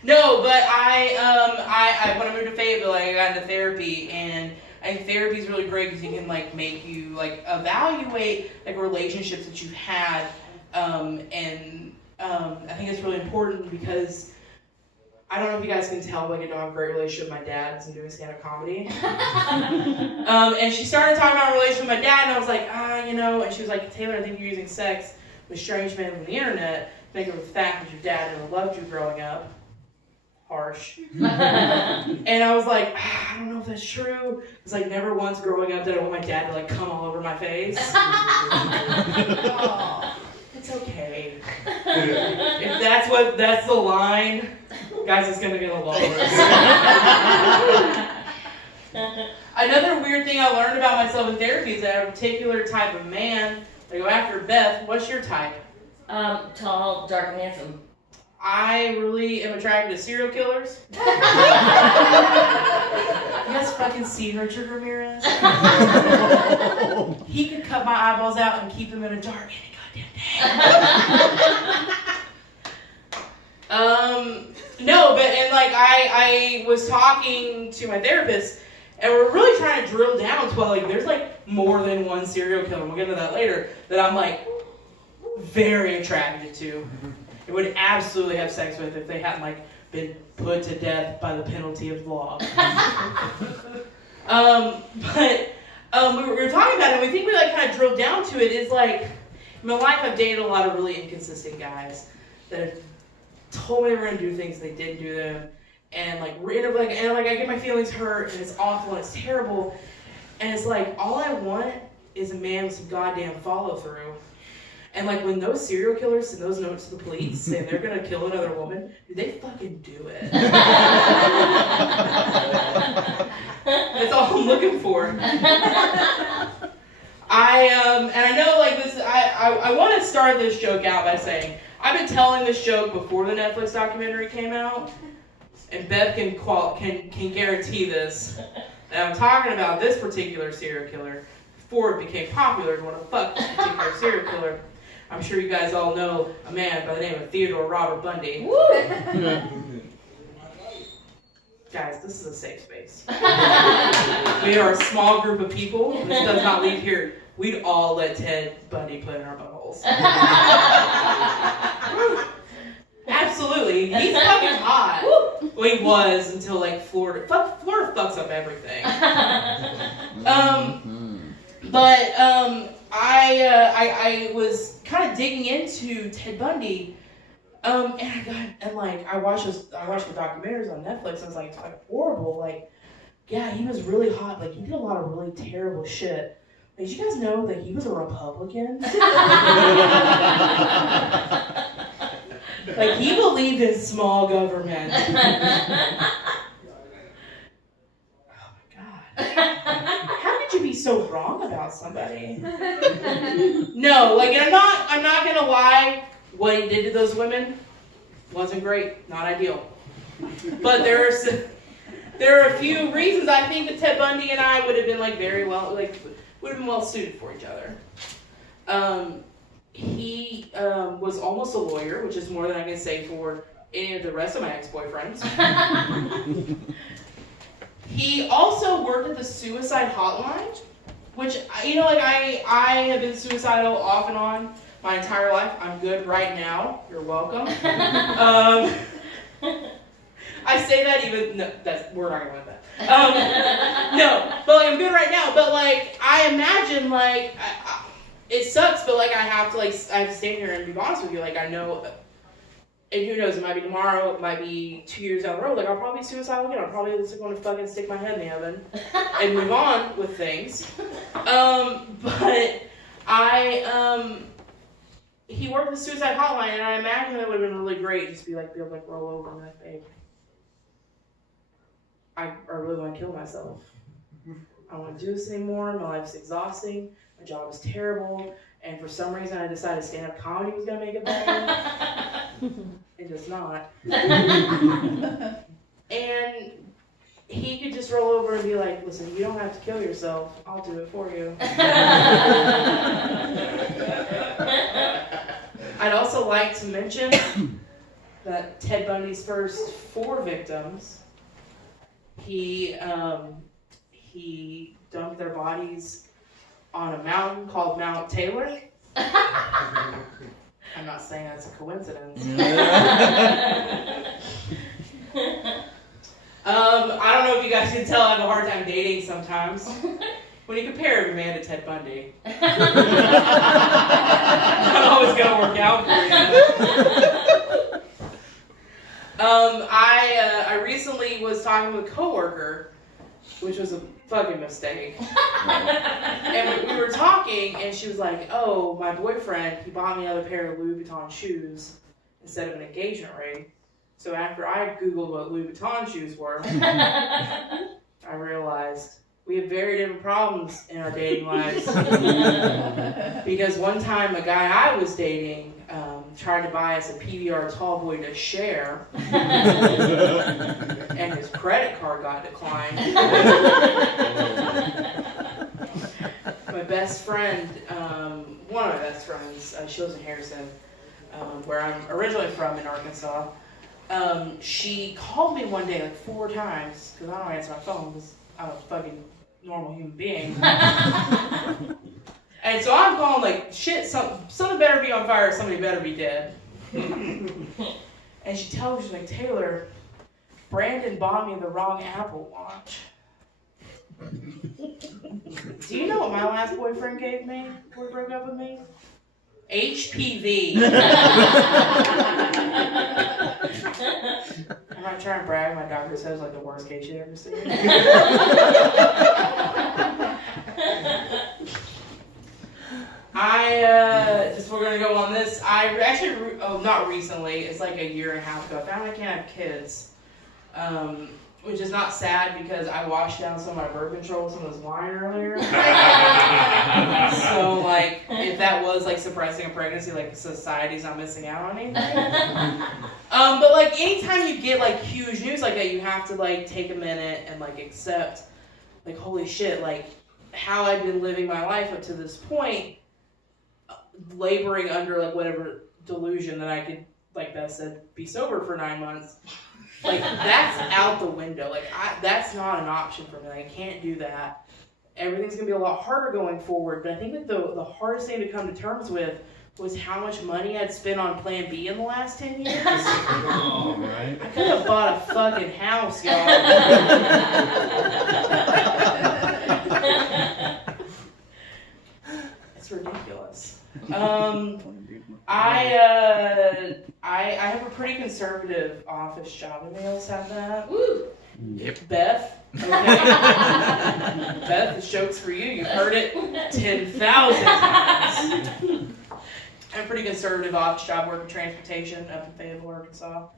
No, but I when I moved to Fayetteville, I got into therapy, and I think therapy is really great because it can like make you like evaluate like relationships that you've had, and I think it's really important because I don't know if you guys can tell, but I don't have a great relationship with my dad because I'm doing stand-up comedy. And she started talking about her relationship with my dad, and I was like, and she was like, Taylor, I think you're using sex with strange men from the internet, thinking of the fact that your dad never loved you growing up. Harsh. And I was like, I don't know if that's true. Because like never once growing up did I want my dad to like come all over my face. Oh, it's okay. If that's the line, guys, it's gonna get a lot worse. Another weird thing I learned about myself in therapy is that I have a particular type of man. I go after Beth. What's your type? Tall, dark, and handsome. I really am attracted to serial killers. You guys fucking see Richard Ramirez? He could cut my eyeballs out and keep them in a jar any goddamn day. No, but and like I was talking to my therapist, and we're really trying to drill down to like there's like more than one serial killer. We'll get into that later. That I'm like very attracted to. I would absolutely have sex with if they hadn't like been put to death by the penalty of law. We were talking about it, and we think we like kind of drilled down to it. Is like in my life I've dated a lot of really inconsistent guys that have told me they were gonna do things, they didn't do them, and like I get my feelings hurt, and it's awful and it's terrible, and it's like all I want is a man with some goddamn follow through. And like when those serial killers send those notes to the police saying they're gonna kill another woman, they fucking do it. That's all I'm looking for. I know like this. I want to start this joke out by saying I've been telling this joke before the Netflix documentary came out, and Beth can guarantee this. That I'm talking about this particular serial killer before it became popular to want to fuck this particular serial killer. I'm sure you guys all know a man by the name of Theodore Robert Bundy. Woo! Guys, this is a safe space. We are a small group of people. This does not leave here. We'd all let Ted Bundy put in our buttholes. Absolutely. He's fucking hot. Well, he was until like Florida. Florida fucks up everything. I was kind of digging into Ted Bundy, and I watched the documentaries on Netflix. I was like, it's like horrible. Like, yeah, he was really hot. Like, he did a lot of really terrible shit. Like, did you guys know that he was a Republican? Like, he believed in small government. Oh my God. How could you be so wrong about somebody? No, like, and I'm not gonna lie, what he did to those women wasn't great, not ideal. But there are a few reasons I think that Ted Bundy and I would have been like very well, like would have been well suited for each other. He was almost a lawyer, which is more than I can say for any of the rest of my ex-boyfriends. He also worked at the suicide hotline, which, you know, like I have been suicidal off and on my entire life. I'm good right now. You're welcome. I say that even, no, we're not going to let that. No, but like, I'm good right now. But like, I imagine like, it sucks, but like I have to stand here and be honest with you. Like I know, and who knows, it might be tomorrow, it might be 2 years down the road. Like I'll probably be suicidal again. I'll probably just going to fucking stick my head in the oven and move on with things. But he worked the suicide hotline, and I imagine that would have been really great. Just be able to like roll over and like, babe, I really want to kill myself. I don't want to do this anymore. My life's exhausting. My job is terrible. And for some reason, I decided stand-up comedy was going to make it better. It does not. And he could just roll over and be like, listen, you don't have to kill yourself. I'll do it for you. I'd also like to mention that Ted Bundy's first 4 victims, he dumped their bodies on a mountain called Mount Taylor. I'm not saying that's a coincidence. I don't know if you guys can tell, I have a hard time dating sometimes. When you compare every man to Ted Bundy, not always gonna work out for you. I recently was talking with a coworker, which was a fucking mistake. And we were talking, and she was like, oh, my boyfriend, he bought me another pair of Louis Vuitton shoes instead of an engagement ring. So after I Googled what Louis Vuitton shoes were, I realized we have very different problems in our dating lives. Because one time a guy I was dating tried to buy us a PBR tall boy to share, and his credit card got declined. My best friend, one of my best friends, she lives in Harrison, where I'm originally from in Arkansas. she called me one day like 4 times, because I don't answer my phone because I'm a fucking normal human being. And so I'm calling like, shit, something better be on fire, somebody better be dead. And she tells me, she's like, Taylor, Brandon bought me the wrong Apple Watch. Do you know what my last boyfriend gave me before he broke up with me? HPV. I'm not trying to brag. My doctor says like the worst case you'd ever seen. We're gonna go on this. I actually, not recently. It's like a year and a half ago. I found I can't have kids. Which is not sad because I washed down some of my birth control with some of this wine earlier. So, like, if that was, like, suppressing a pregnancy, like, society's not missing out on anything. But, like, anytime you get, like, huge news like that, you have to, like, take a minute and, like, accept, like, holy shit, like, how I've been living my life up to this point, laboring under, like, whatever delusion that I could, like Beth said, be sober for 9 months. Like, that's out the window. Like, that's not an option for me. Like, I can't do that. Everything's going to be a lot harder going forward. But I think that the hardest thing to come to terms with was how much money I'd spent on Plan B in the last 10 years. Oh, right. I could have bought a fucking house, y'all. It's ridiculous. I have a pretty conservative office job. Anybody else have that? Woo! Yep. Beth? Okay. Beth, this joke's for you. You've heard it 10,000 times. I have a pretty conservative office job, working transportation up in Fayetteville, Arkansas.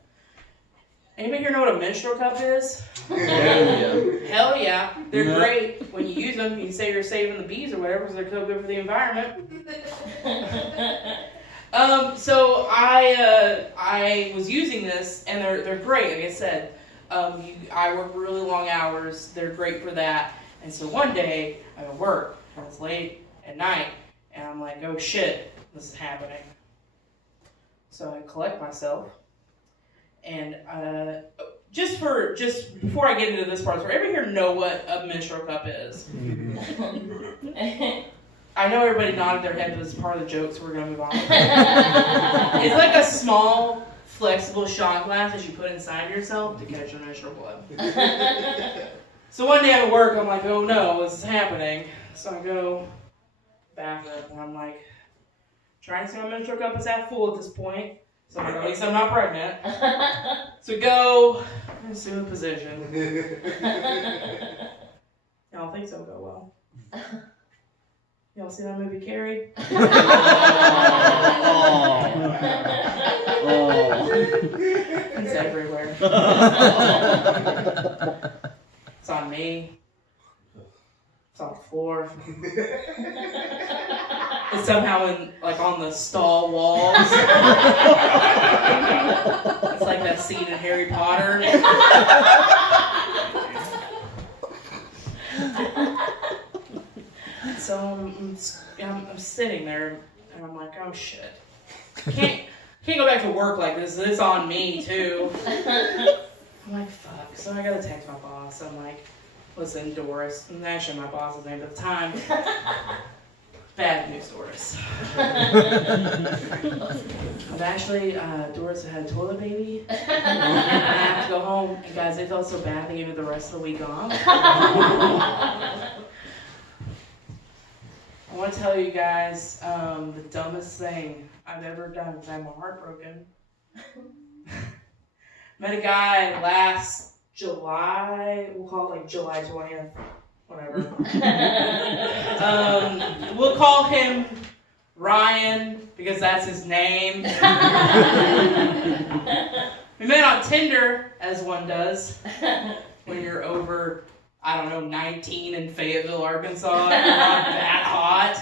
Anybody here know what a menstrual cup is? Hell yeah. They're great. When you use them, you can say you're saving the bees or whatever because they're so good for the environment. So I was using this, and they're great. Like I said, I work really long hours. They're great for that. And so one day I'm at work, and it's late at night, and I'm like, oh shit, this is happening. So I collect myself, and just before I get into this part, does everybody here know what a menstrual cup is? I know everybody nodded their head, but it's part of the joke, so we're going to move on. It's like a small, flexible shot glass that you put inside yourself to catch your menstrual blood. So one day at work, I'm like, oh no, this is happening. So I go bathroom, and I'm like, trying to see my menstrual cup is half full at this point. So I'm like, at least I'm not pregnant. So go, assume the position. Y'all think so go well. Y'all see that movie, Carrie? It's everywhere. It's on me. It's on the floor. It's somehow on the stall walls. It's like that scene in Harry Potter. So I'm sitting there, and I'm like, oh shit. Can't go back to work like this. This is on me, too. I'm like, fuck. So I gotta text my boss. I'm like, listen, Doris. And actually, my boss's name at the time. Bad news, Doris. I've actually, Doris had a toilet baby. And I have to go home. And guys, they felt so bad they gave me the rest of the week off. I want to tell you guys the dumbest thing I've ever done because I'm heartbroken. Met a guy last July, we'll call it like July 20th, whatever. We'll call him Ryan because that's his name. We met on Tinder, as one does, when you're over, 19 in Fayetteville, Arkansas. You're not that hot.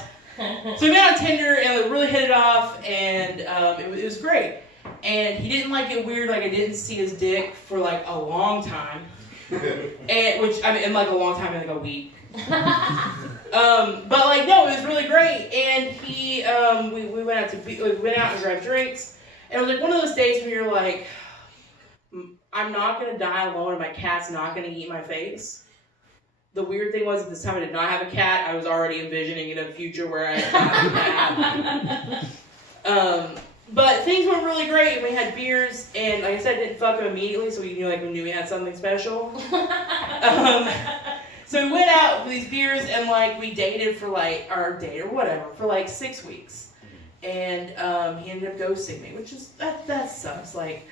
So we met on Tinder and we really hit it off, and it was great. And he didn't like it weird, like I didn't see his dick for like a long time. And like a long time, like a week. But like no, it was really great. And he we went out and grabbed drinks. And it was like one of those days where you're like, I'm not going to die alone and my cat's not going to eat my face. The weird thing was, at this time I did not have a cat. I was already envisioning in a future where I had a cat. But things went really great. We had beers, and like I said, didn't fuck him immediately, so we knew we had something special. So we went out with these beers, and like we dated for like our date or whatever for like 6 weeks, and he ended up ghosting me, which is that sucks. Like,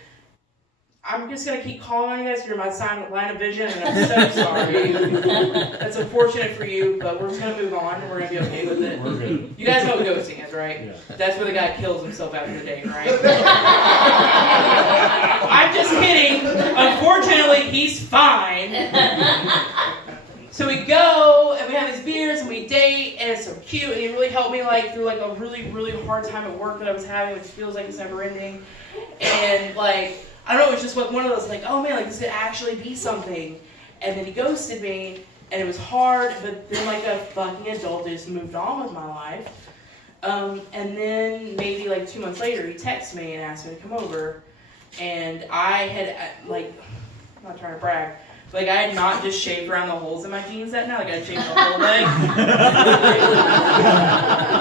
I'm just gonna keep calling on you guys. You're my line of vision, and I'm so sorry. That's unfortunate for you, but we're just gonna move on, and we're gonna be okay with it. We're good. You guys know what ghosting is, right? Yeah. That's where the guy kills himself after the date, right? I'm just kidding. Unfortunately, he's fine. So we go, and we have these beers, and we date, and it's so cute, and he really helped me like through like a really, really hard time at work that I was having, which feels like it's never ending. And like, I don't know, it was just like one of those like, oh man, like this could actually be something. And then he ghosted me, and it was hard, but then like a fucking adult, I just moved on with my life. And then maybe like 2 months later, he texted me and asked me to come over. And I had, like, I'm not trying to brag, but like I had not just shaved around the holes in my jeans that night, like I had shaved the whole leg.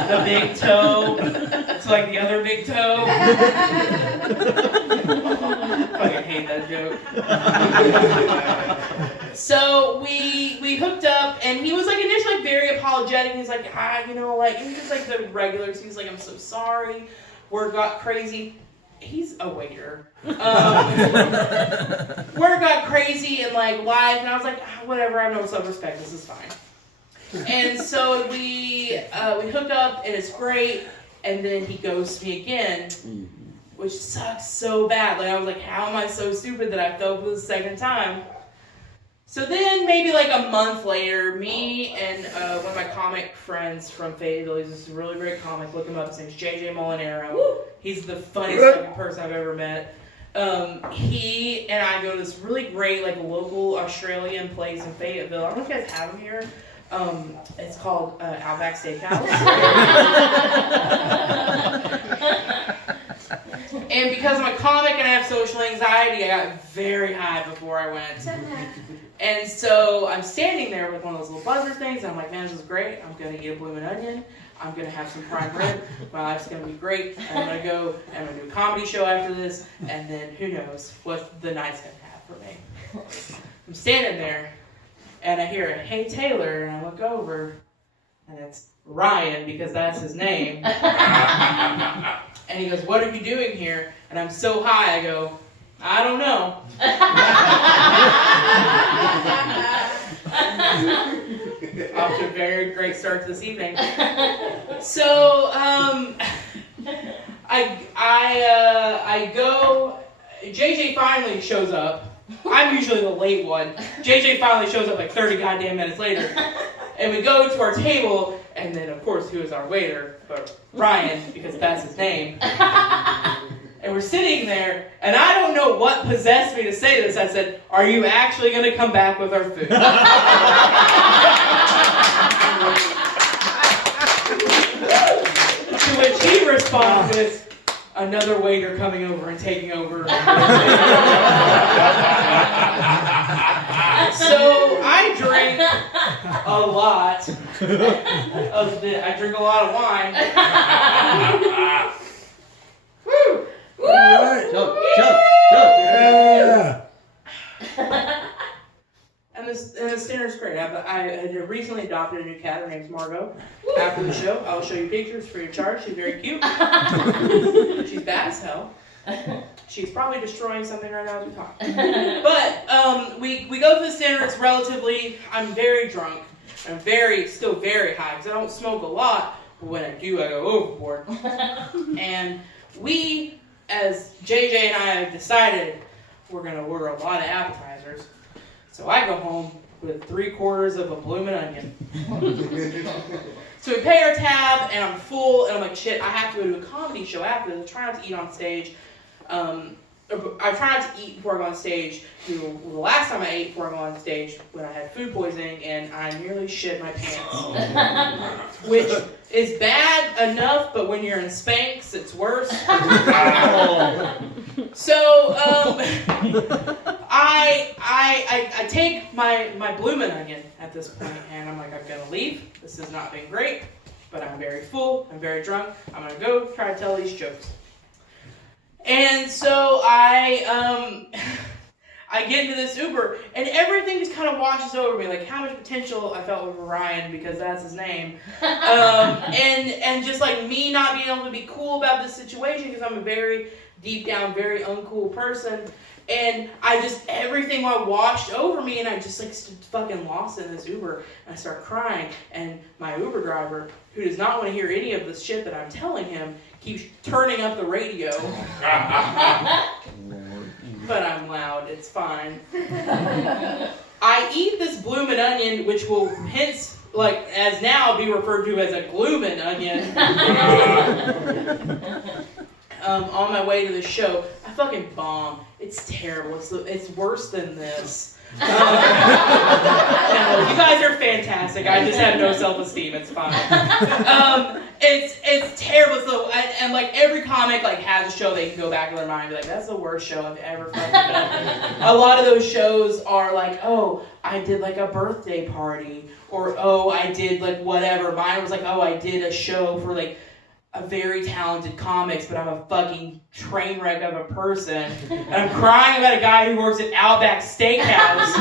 The big toe, to like the other big toe. I fucking hate that joke. So we hooked up, and he was like initially very apologetic. He's like, you know, like, he was just like the regulars. He's like, I'm so sorry. Work got crazy. He's a waiter. Work got crazy and like life, and I was like, whatever. I have no self-respect. This is fine. And so we hooked up, and it's great. And then he ghosts me again, which sucks so bad. Like I was like, how am I so stupid that I fell for the second time? So then maybe like a month later, me and one of my comic friends from Fayetteville, he's this really great comic, look him up, his name's JJ Molinaro. Woo! He's the funniest fucking person I've ever met. He and I go to this really great like local Australian place in Fayetteville. I don't know if you guys have them here. It's called Outback Steakhouse. And because I'm a comic and I have social anxiety, I got very high before I went. And so I'm standing there with one of those little buzzer things, and I'm like, man, this is great. I'm going to eat a bloomin' onion. I'm going to have some prime rib. My life's going to be great. I'm going to go and I'm going to do a comedy show after this, and then who knows what the night's going to have for me. I'm standing there, and I hear, hey, Taylor, and I look over, and it's Ryan, because that's his name. And he goes, what are you doing here? And I'm so high, I go, I don't know. Off to a very great start to this evening. So, I go, JJ finally shows up. I'm usually the late one. JJ finally shows up like 30 goddamn minutes later. And we go to our table, and then, of course, who is our waiter? But Ryan, because that's his name. And we're sitting there, and I don't know what possessed me to say this. I said, are you actually going to come back with our food? To which he responds with, another waiter coming over and taking over. So I drink a lot I drink a lot of wine. Woo! Woo! Right. Jump. Yeah. And this dinner's great. I had recently adopted a new cat. Her name's Margot. After the show, I'll show you pictures free of charge. She's very cute. She's bad as hell. She's probably destroying something right now as we talk. But we go to this dinner. It's I'm very drunk. I'm still very high because I don't smoke a lot. But when I do, I go overboard. And we, as JJ and I have decided, we're going to order a lot of appetizers. So I go home with 3/4 of a bloomin' onion. So we pay our tab, and I'm full, and I'm like, shit, I have to go to a comedy show after this. I try not to eat on stage. I try not to eat before I go on stage. The last time I ate before I go on stage, when I had food poisoning, and I nearly shit my pants. Which is bad enough, but when you're in Spanx, it's worse. So I take my bloomin' onion at this point, and I'm like, I'm gonna leave. This has not been great, but I'm very full. I'm very drunk. I'm gonna go try to tell these jokes. And so I get into this Uber, and everything just kind of washes over me, like how much potential I felt with Ryan, because that's his name, and just like me not being able to be cool about this situation, because I'm a very deep down, very uncool person, and everything washed over me, and I just like fucking lost in this Uber, and I start crying, and my Uber driver, who does not want to hear any of the shit that I'm telling him, keeps turning up the radio. But I'm loud, it's fine. I eat this bloomin' onion, which will hence, like, as now be referred to as a gloomin' onion. On my way to the show, I fucking bomb. It's terrible. It's worse than this. No, you guys are fantastic. I just have no self-esteem. It's fine. It's terrible. So, and like every comic like has a show they can go back in their mind and be like, that's the worst show I've ever fucking done. A lot of those shows are like, oh, I did like a birthday party, or oh, I did like whatever. Mine was like, oh, I did a show for like a very talented comics, but I'm a fucking train wreck of a person. And I'm crying about a guy who works at Outback Steakhouse.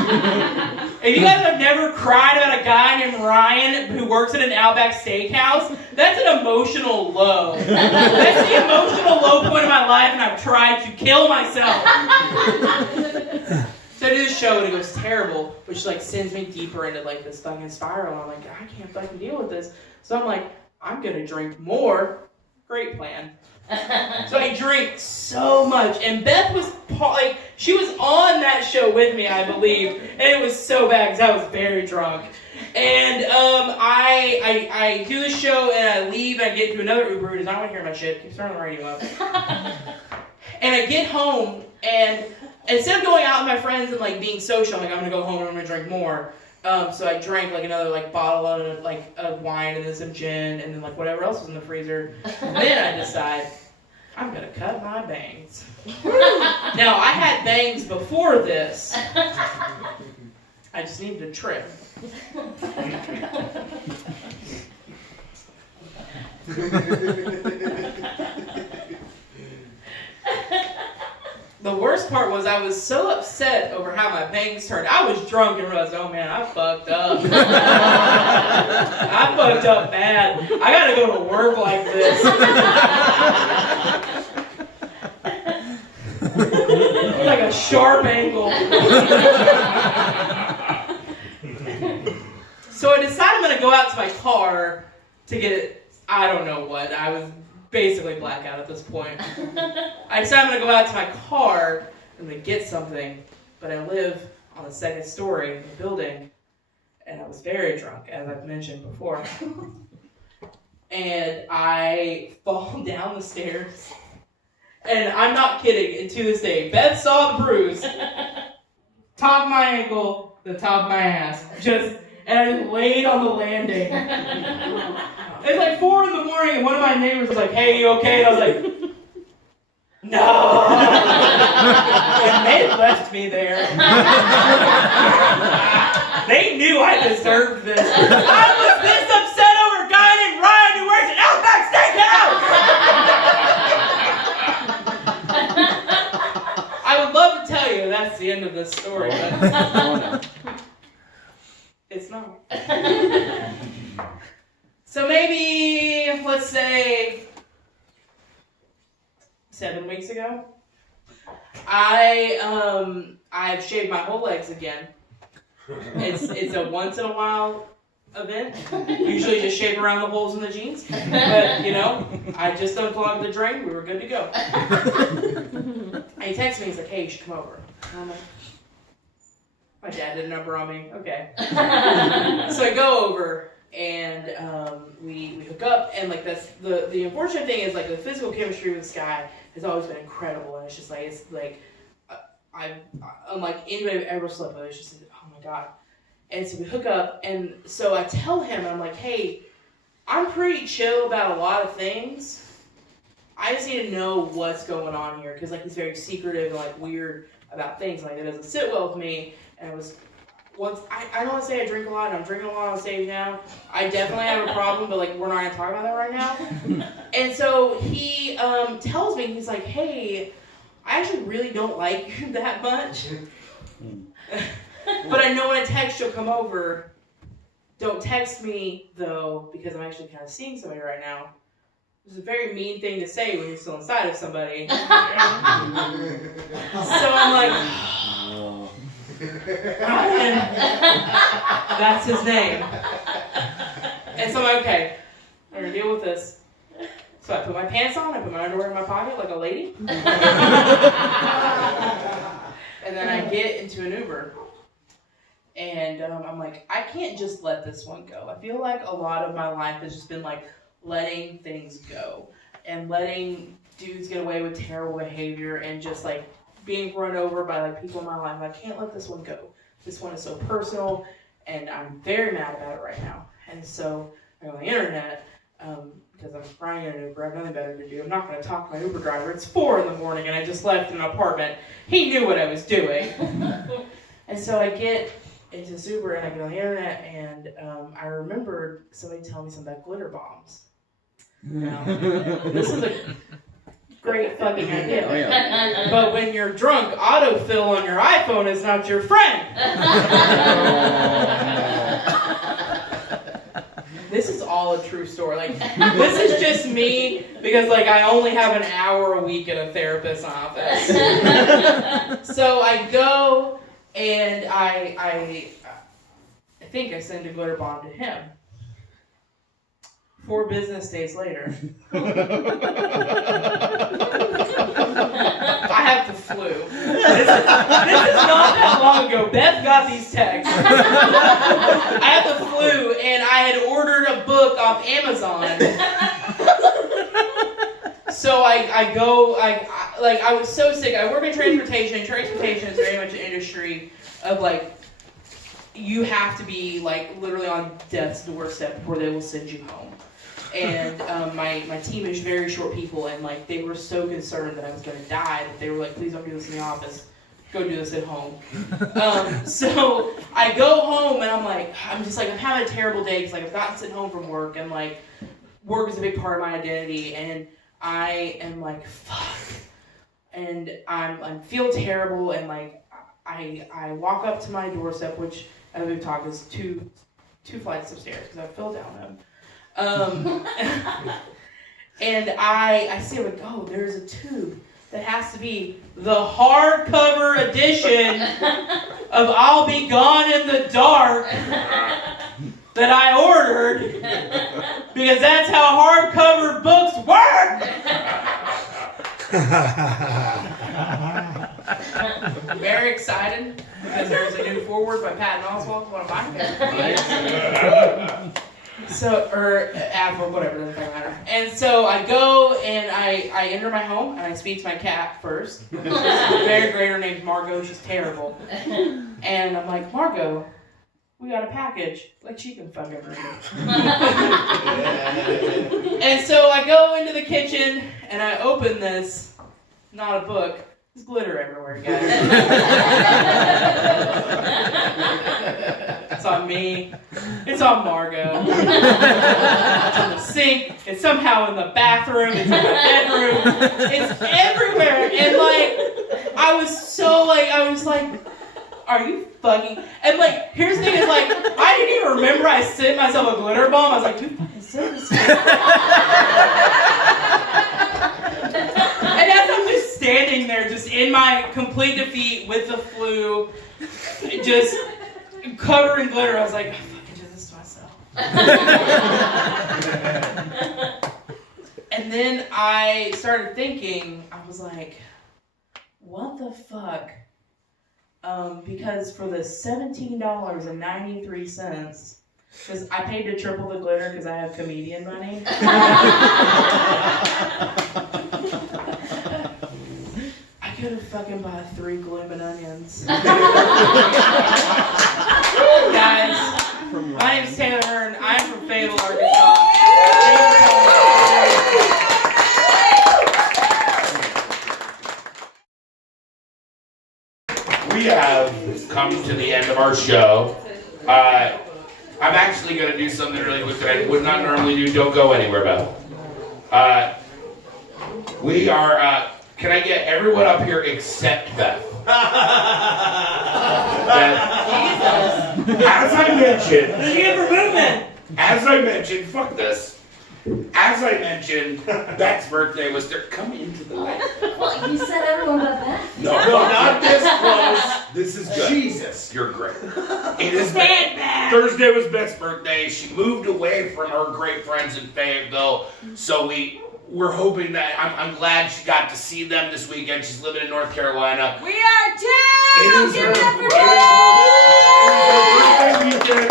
If you guys have never cried about a guy named Ryan who works at an Outback Steakhouse, that's an emotional low. That's the emotional low point of my life, and I've tried to kill myself. So I do this show, and it goes terrible, which like sends me deeper into like this fucking spiral. I'm like, I can't fucking deal with this. So I'm like, I'm gonna drink more. Great plan. So I drink so much, and Beth was like, she was on that show with me, I believe, and it was so bad because I was very drunk. And I do the show, and I leave, and I get into another Uber who does not want to hear my shit. Keeps turning the radio up. And I get home, and instead of going out with my friends and like being social, I'm like, I'm gonna go home and I'm gonna drink more. So I drank like another like bottle of wine and then some gin and then like whatever else was in the freezer. And then I decide I'm gonna cut my bangs. Now I had bangs before this. I just needed a trim. The worst part was I was so upset over how my bangs turned. I was drunk and realized, oh man, I fucked up. I fucked up bad. I gotta go to work like this. Like a sharp angle. So I decided I'm gonna go out to my car to get, I don't know what. I was basically blackout at this point. I decided I'm going to go out to my car, I'm going to get something, but I live on the second story of the building, and I was very drunk, as I've mentioned before. And I fall down the stairs, and I'm not kidding, and to this day, Beth saw the bruise, top of my ankle, the top of my ass, and I just laid on the landing. It's like 4 in the morning, and one of my neighbors was like, hey, you okay? And I was like, no. And they left me there. They knew I deserved this. I was this upset over a guy named Ryan who works at Outback Steakhouse. I would love to tell you that's the end of this story, but it's not. So maybe, let's say, 7 weeks ago, I've shaved my whole legs again. It's a once in a while event. Usually just shave around the holes in the jeans. But, you know, I just unplugged the drain. We were good to go. And he texts me. He's like, hey, you should come over. And I'm like, my dad did a number on me. Okay. So I go over. And we hook up, and like that's the unfortunate thing is like the physical chemistry with this guy has always been incredible, and it's just like unlike anybody I've ever slept with. It's just like, oh my god. And so we hook up, and so I tell him, I'm like, hey, I'm pretty chill about a lot of things. I just need to know what's going on here, because like he's very secretive and like weird about things, like it doesn't sit well with me. And it was once I don't want to say I drink a lot, and I'm drinking a lot on stage now. I definitely have a problem, but like we're not gonna talk about that right now. And so he tells me, he's like, hey, I actually really don't like you that much, but I know when I text you'll come over. Don't text me though, because I'm actually kind of seeing somebody right now. It's a very mean thing to say when you're still inside of somebody. So I'm like, that's his name. And so I'm like, okay, I'm gonna deal with this. So I put my pants on, I put my underwear in my pocket like a lady. And then I get into an Uber. And I'm like, I can't just let this one go. I feel like a lot of my life has just been like letting things go and letting dudes get away with terrible behavior and just like being run over by like people in my life. I can't let this one go. This one is so personal, and I'm very mad about it right now. And so I go on the internet because I'm crying in an Uber. I have nothing better to do. I'm not going to talk to my Uber driver. It's 4 a.m. and I just left an apartment. He knew what I was doing. And so I get into this Uber and I get on the internet, and I remembered somebody telling me something about glitter bombs. Now, this is a great fucking idea. Oh, yeah. But when you're drunk, autofill on your iPhone is not your friend. This is all a true story. Like, this is just me because like I only have an hour a week in a therapist's office. So I go and I think I send a glitter bomb to him. 4 business days later, I have the flu. This is not that long ago. Beth got these texts. I have the flu, and I had ordered a book off Amazon. So I go, I was so sick. I work in transportation. Transportation is very much an industry of like, you have to be like literally on death's doorstep before they will send you home. And my team is very short people, and like they were so concerned that I was going to die that they were like, please don't do this in the office. Go do this at home. So I go home and I'm having a terrible day because like I've gotten sent home from work, and like work is a big part of my identity, and I am like, fuck. And I feel terrible, and like I walk up to my doorstep, which as we've talked is two flights of stairs because I fell down them. And I see, like, oh, there's a tube that has to be the hardcover edition of I'll Be Gone in the Dark that I ordered because that's how hardcover books work. I'm very excited because there's a new foreword by Patton Oswalt, one of my favorites. So, or Apple, whatever, doesn't matter. And so I go and I enter my home and I speak to my cat first. She's very great. Her name's Margot. She's terrible. And I'm like, Margot, we got a package. Like she can fucking read it. And so I go into the kitchen and I open this, not a book. There's glitter everywhere, guys. It's on me. It's on Margot. It's on the sink. It's somehow in the bathroom. It's in my bedroom. It's everywhere. And like, I was like, are you fucking? And like, here's the thing is like, I didn't even remember I sent myself a glitter bomb. I was like, you fucking sent this. And as I'm just standing there, just in my complete defeat with the flu, just covered in glitter, I was like, I fucking did this to myself. And then I started thinking, I was like, what the fuck? Because for the $17.93, because I paid to triple the glitter because I have comedian money. I could have fucking bought 3 Gloomin' Onions. Guys, my name's Taylor Hern. I'm from Fayetteville, Arkansas. we have come to the end of our show. I'm actually going to do something really quick that I would not normally do. Don't go anywhere, Beth. We are, can I get everyone up here except Beth? Beth, as I mentioned, fuck this. As I mentioned, Beth's birthday was there. Come into the light. Well, you said everyone but Beth. No, not this close. This is good. Jesus, you're great. It is Thursday was Beth's birthday. She moved away from her great friends in Fayetteville, so we're hoping that I'm glad she got to see them this weekend. She's living in North Carolina. We are too! It is her birthday weekend.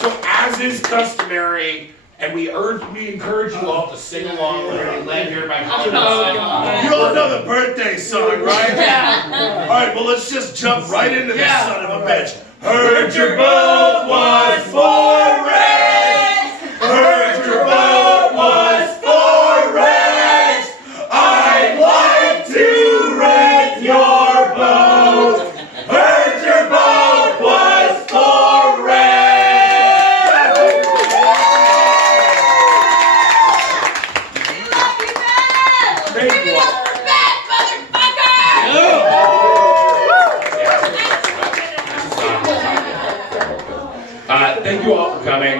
So as is customary, and we encourage you all to sing along with her. Led here by Colin Nelson. You all know the birthday song, right? Yeah. Alright, well let's just jump right into this son of a bitch. Heard your boat was for rent. Heard your boat was for rent. I'd like to rent your boat. Heard your boat was for rent. Thank you all for coming.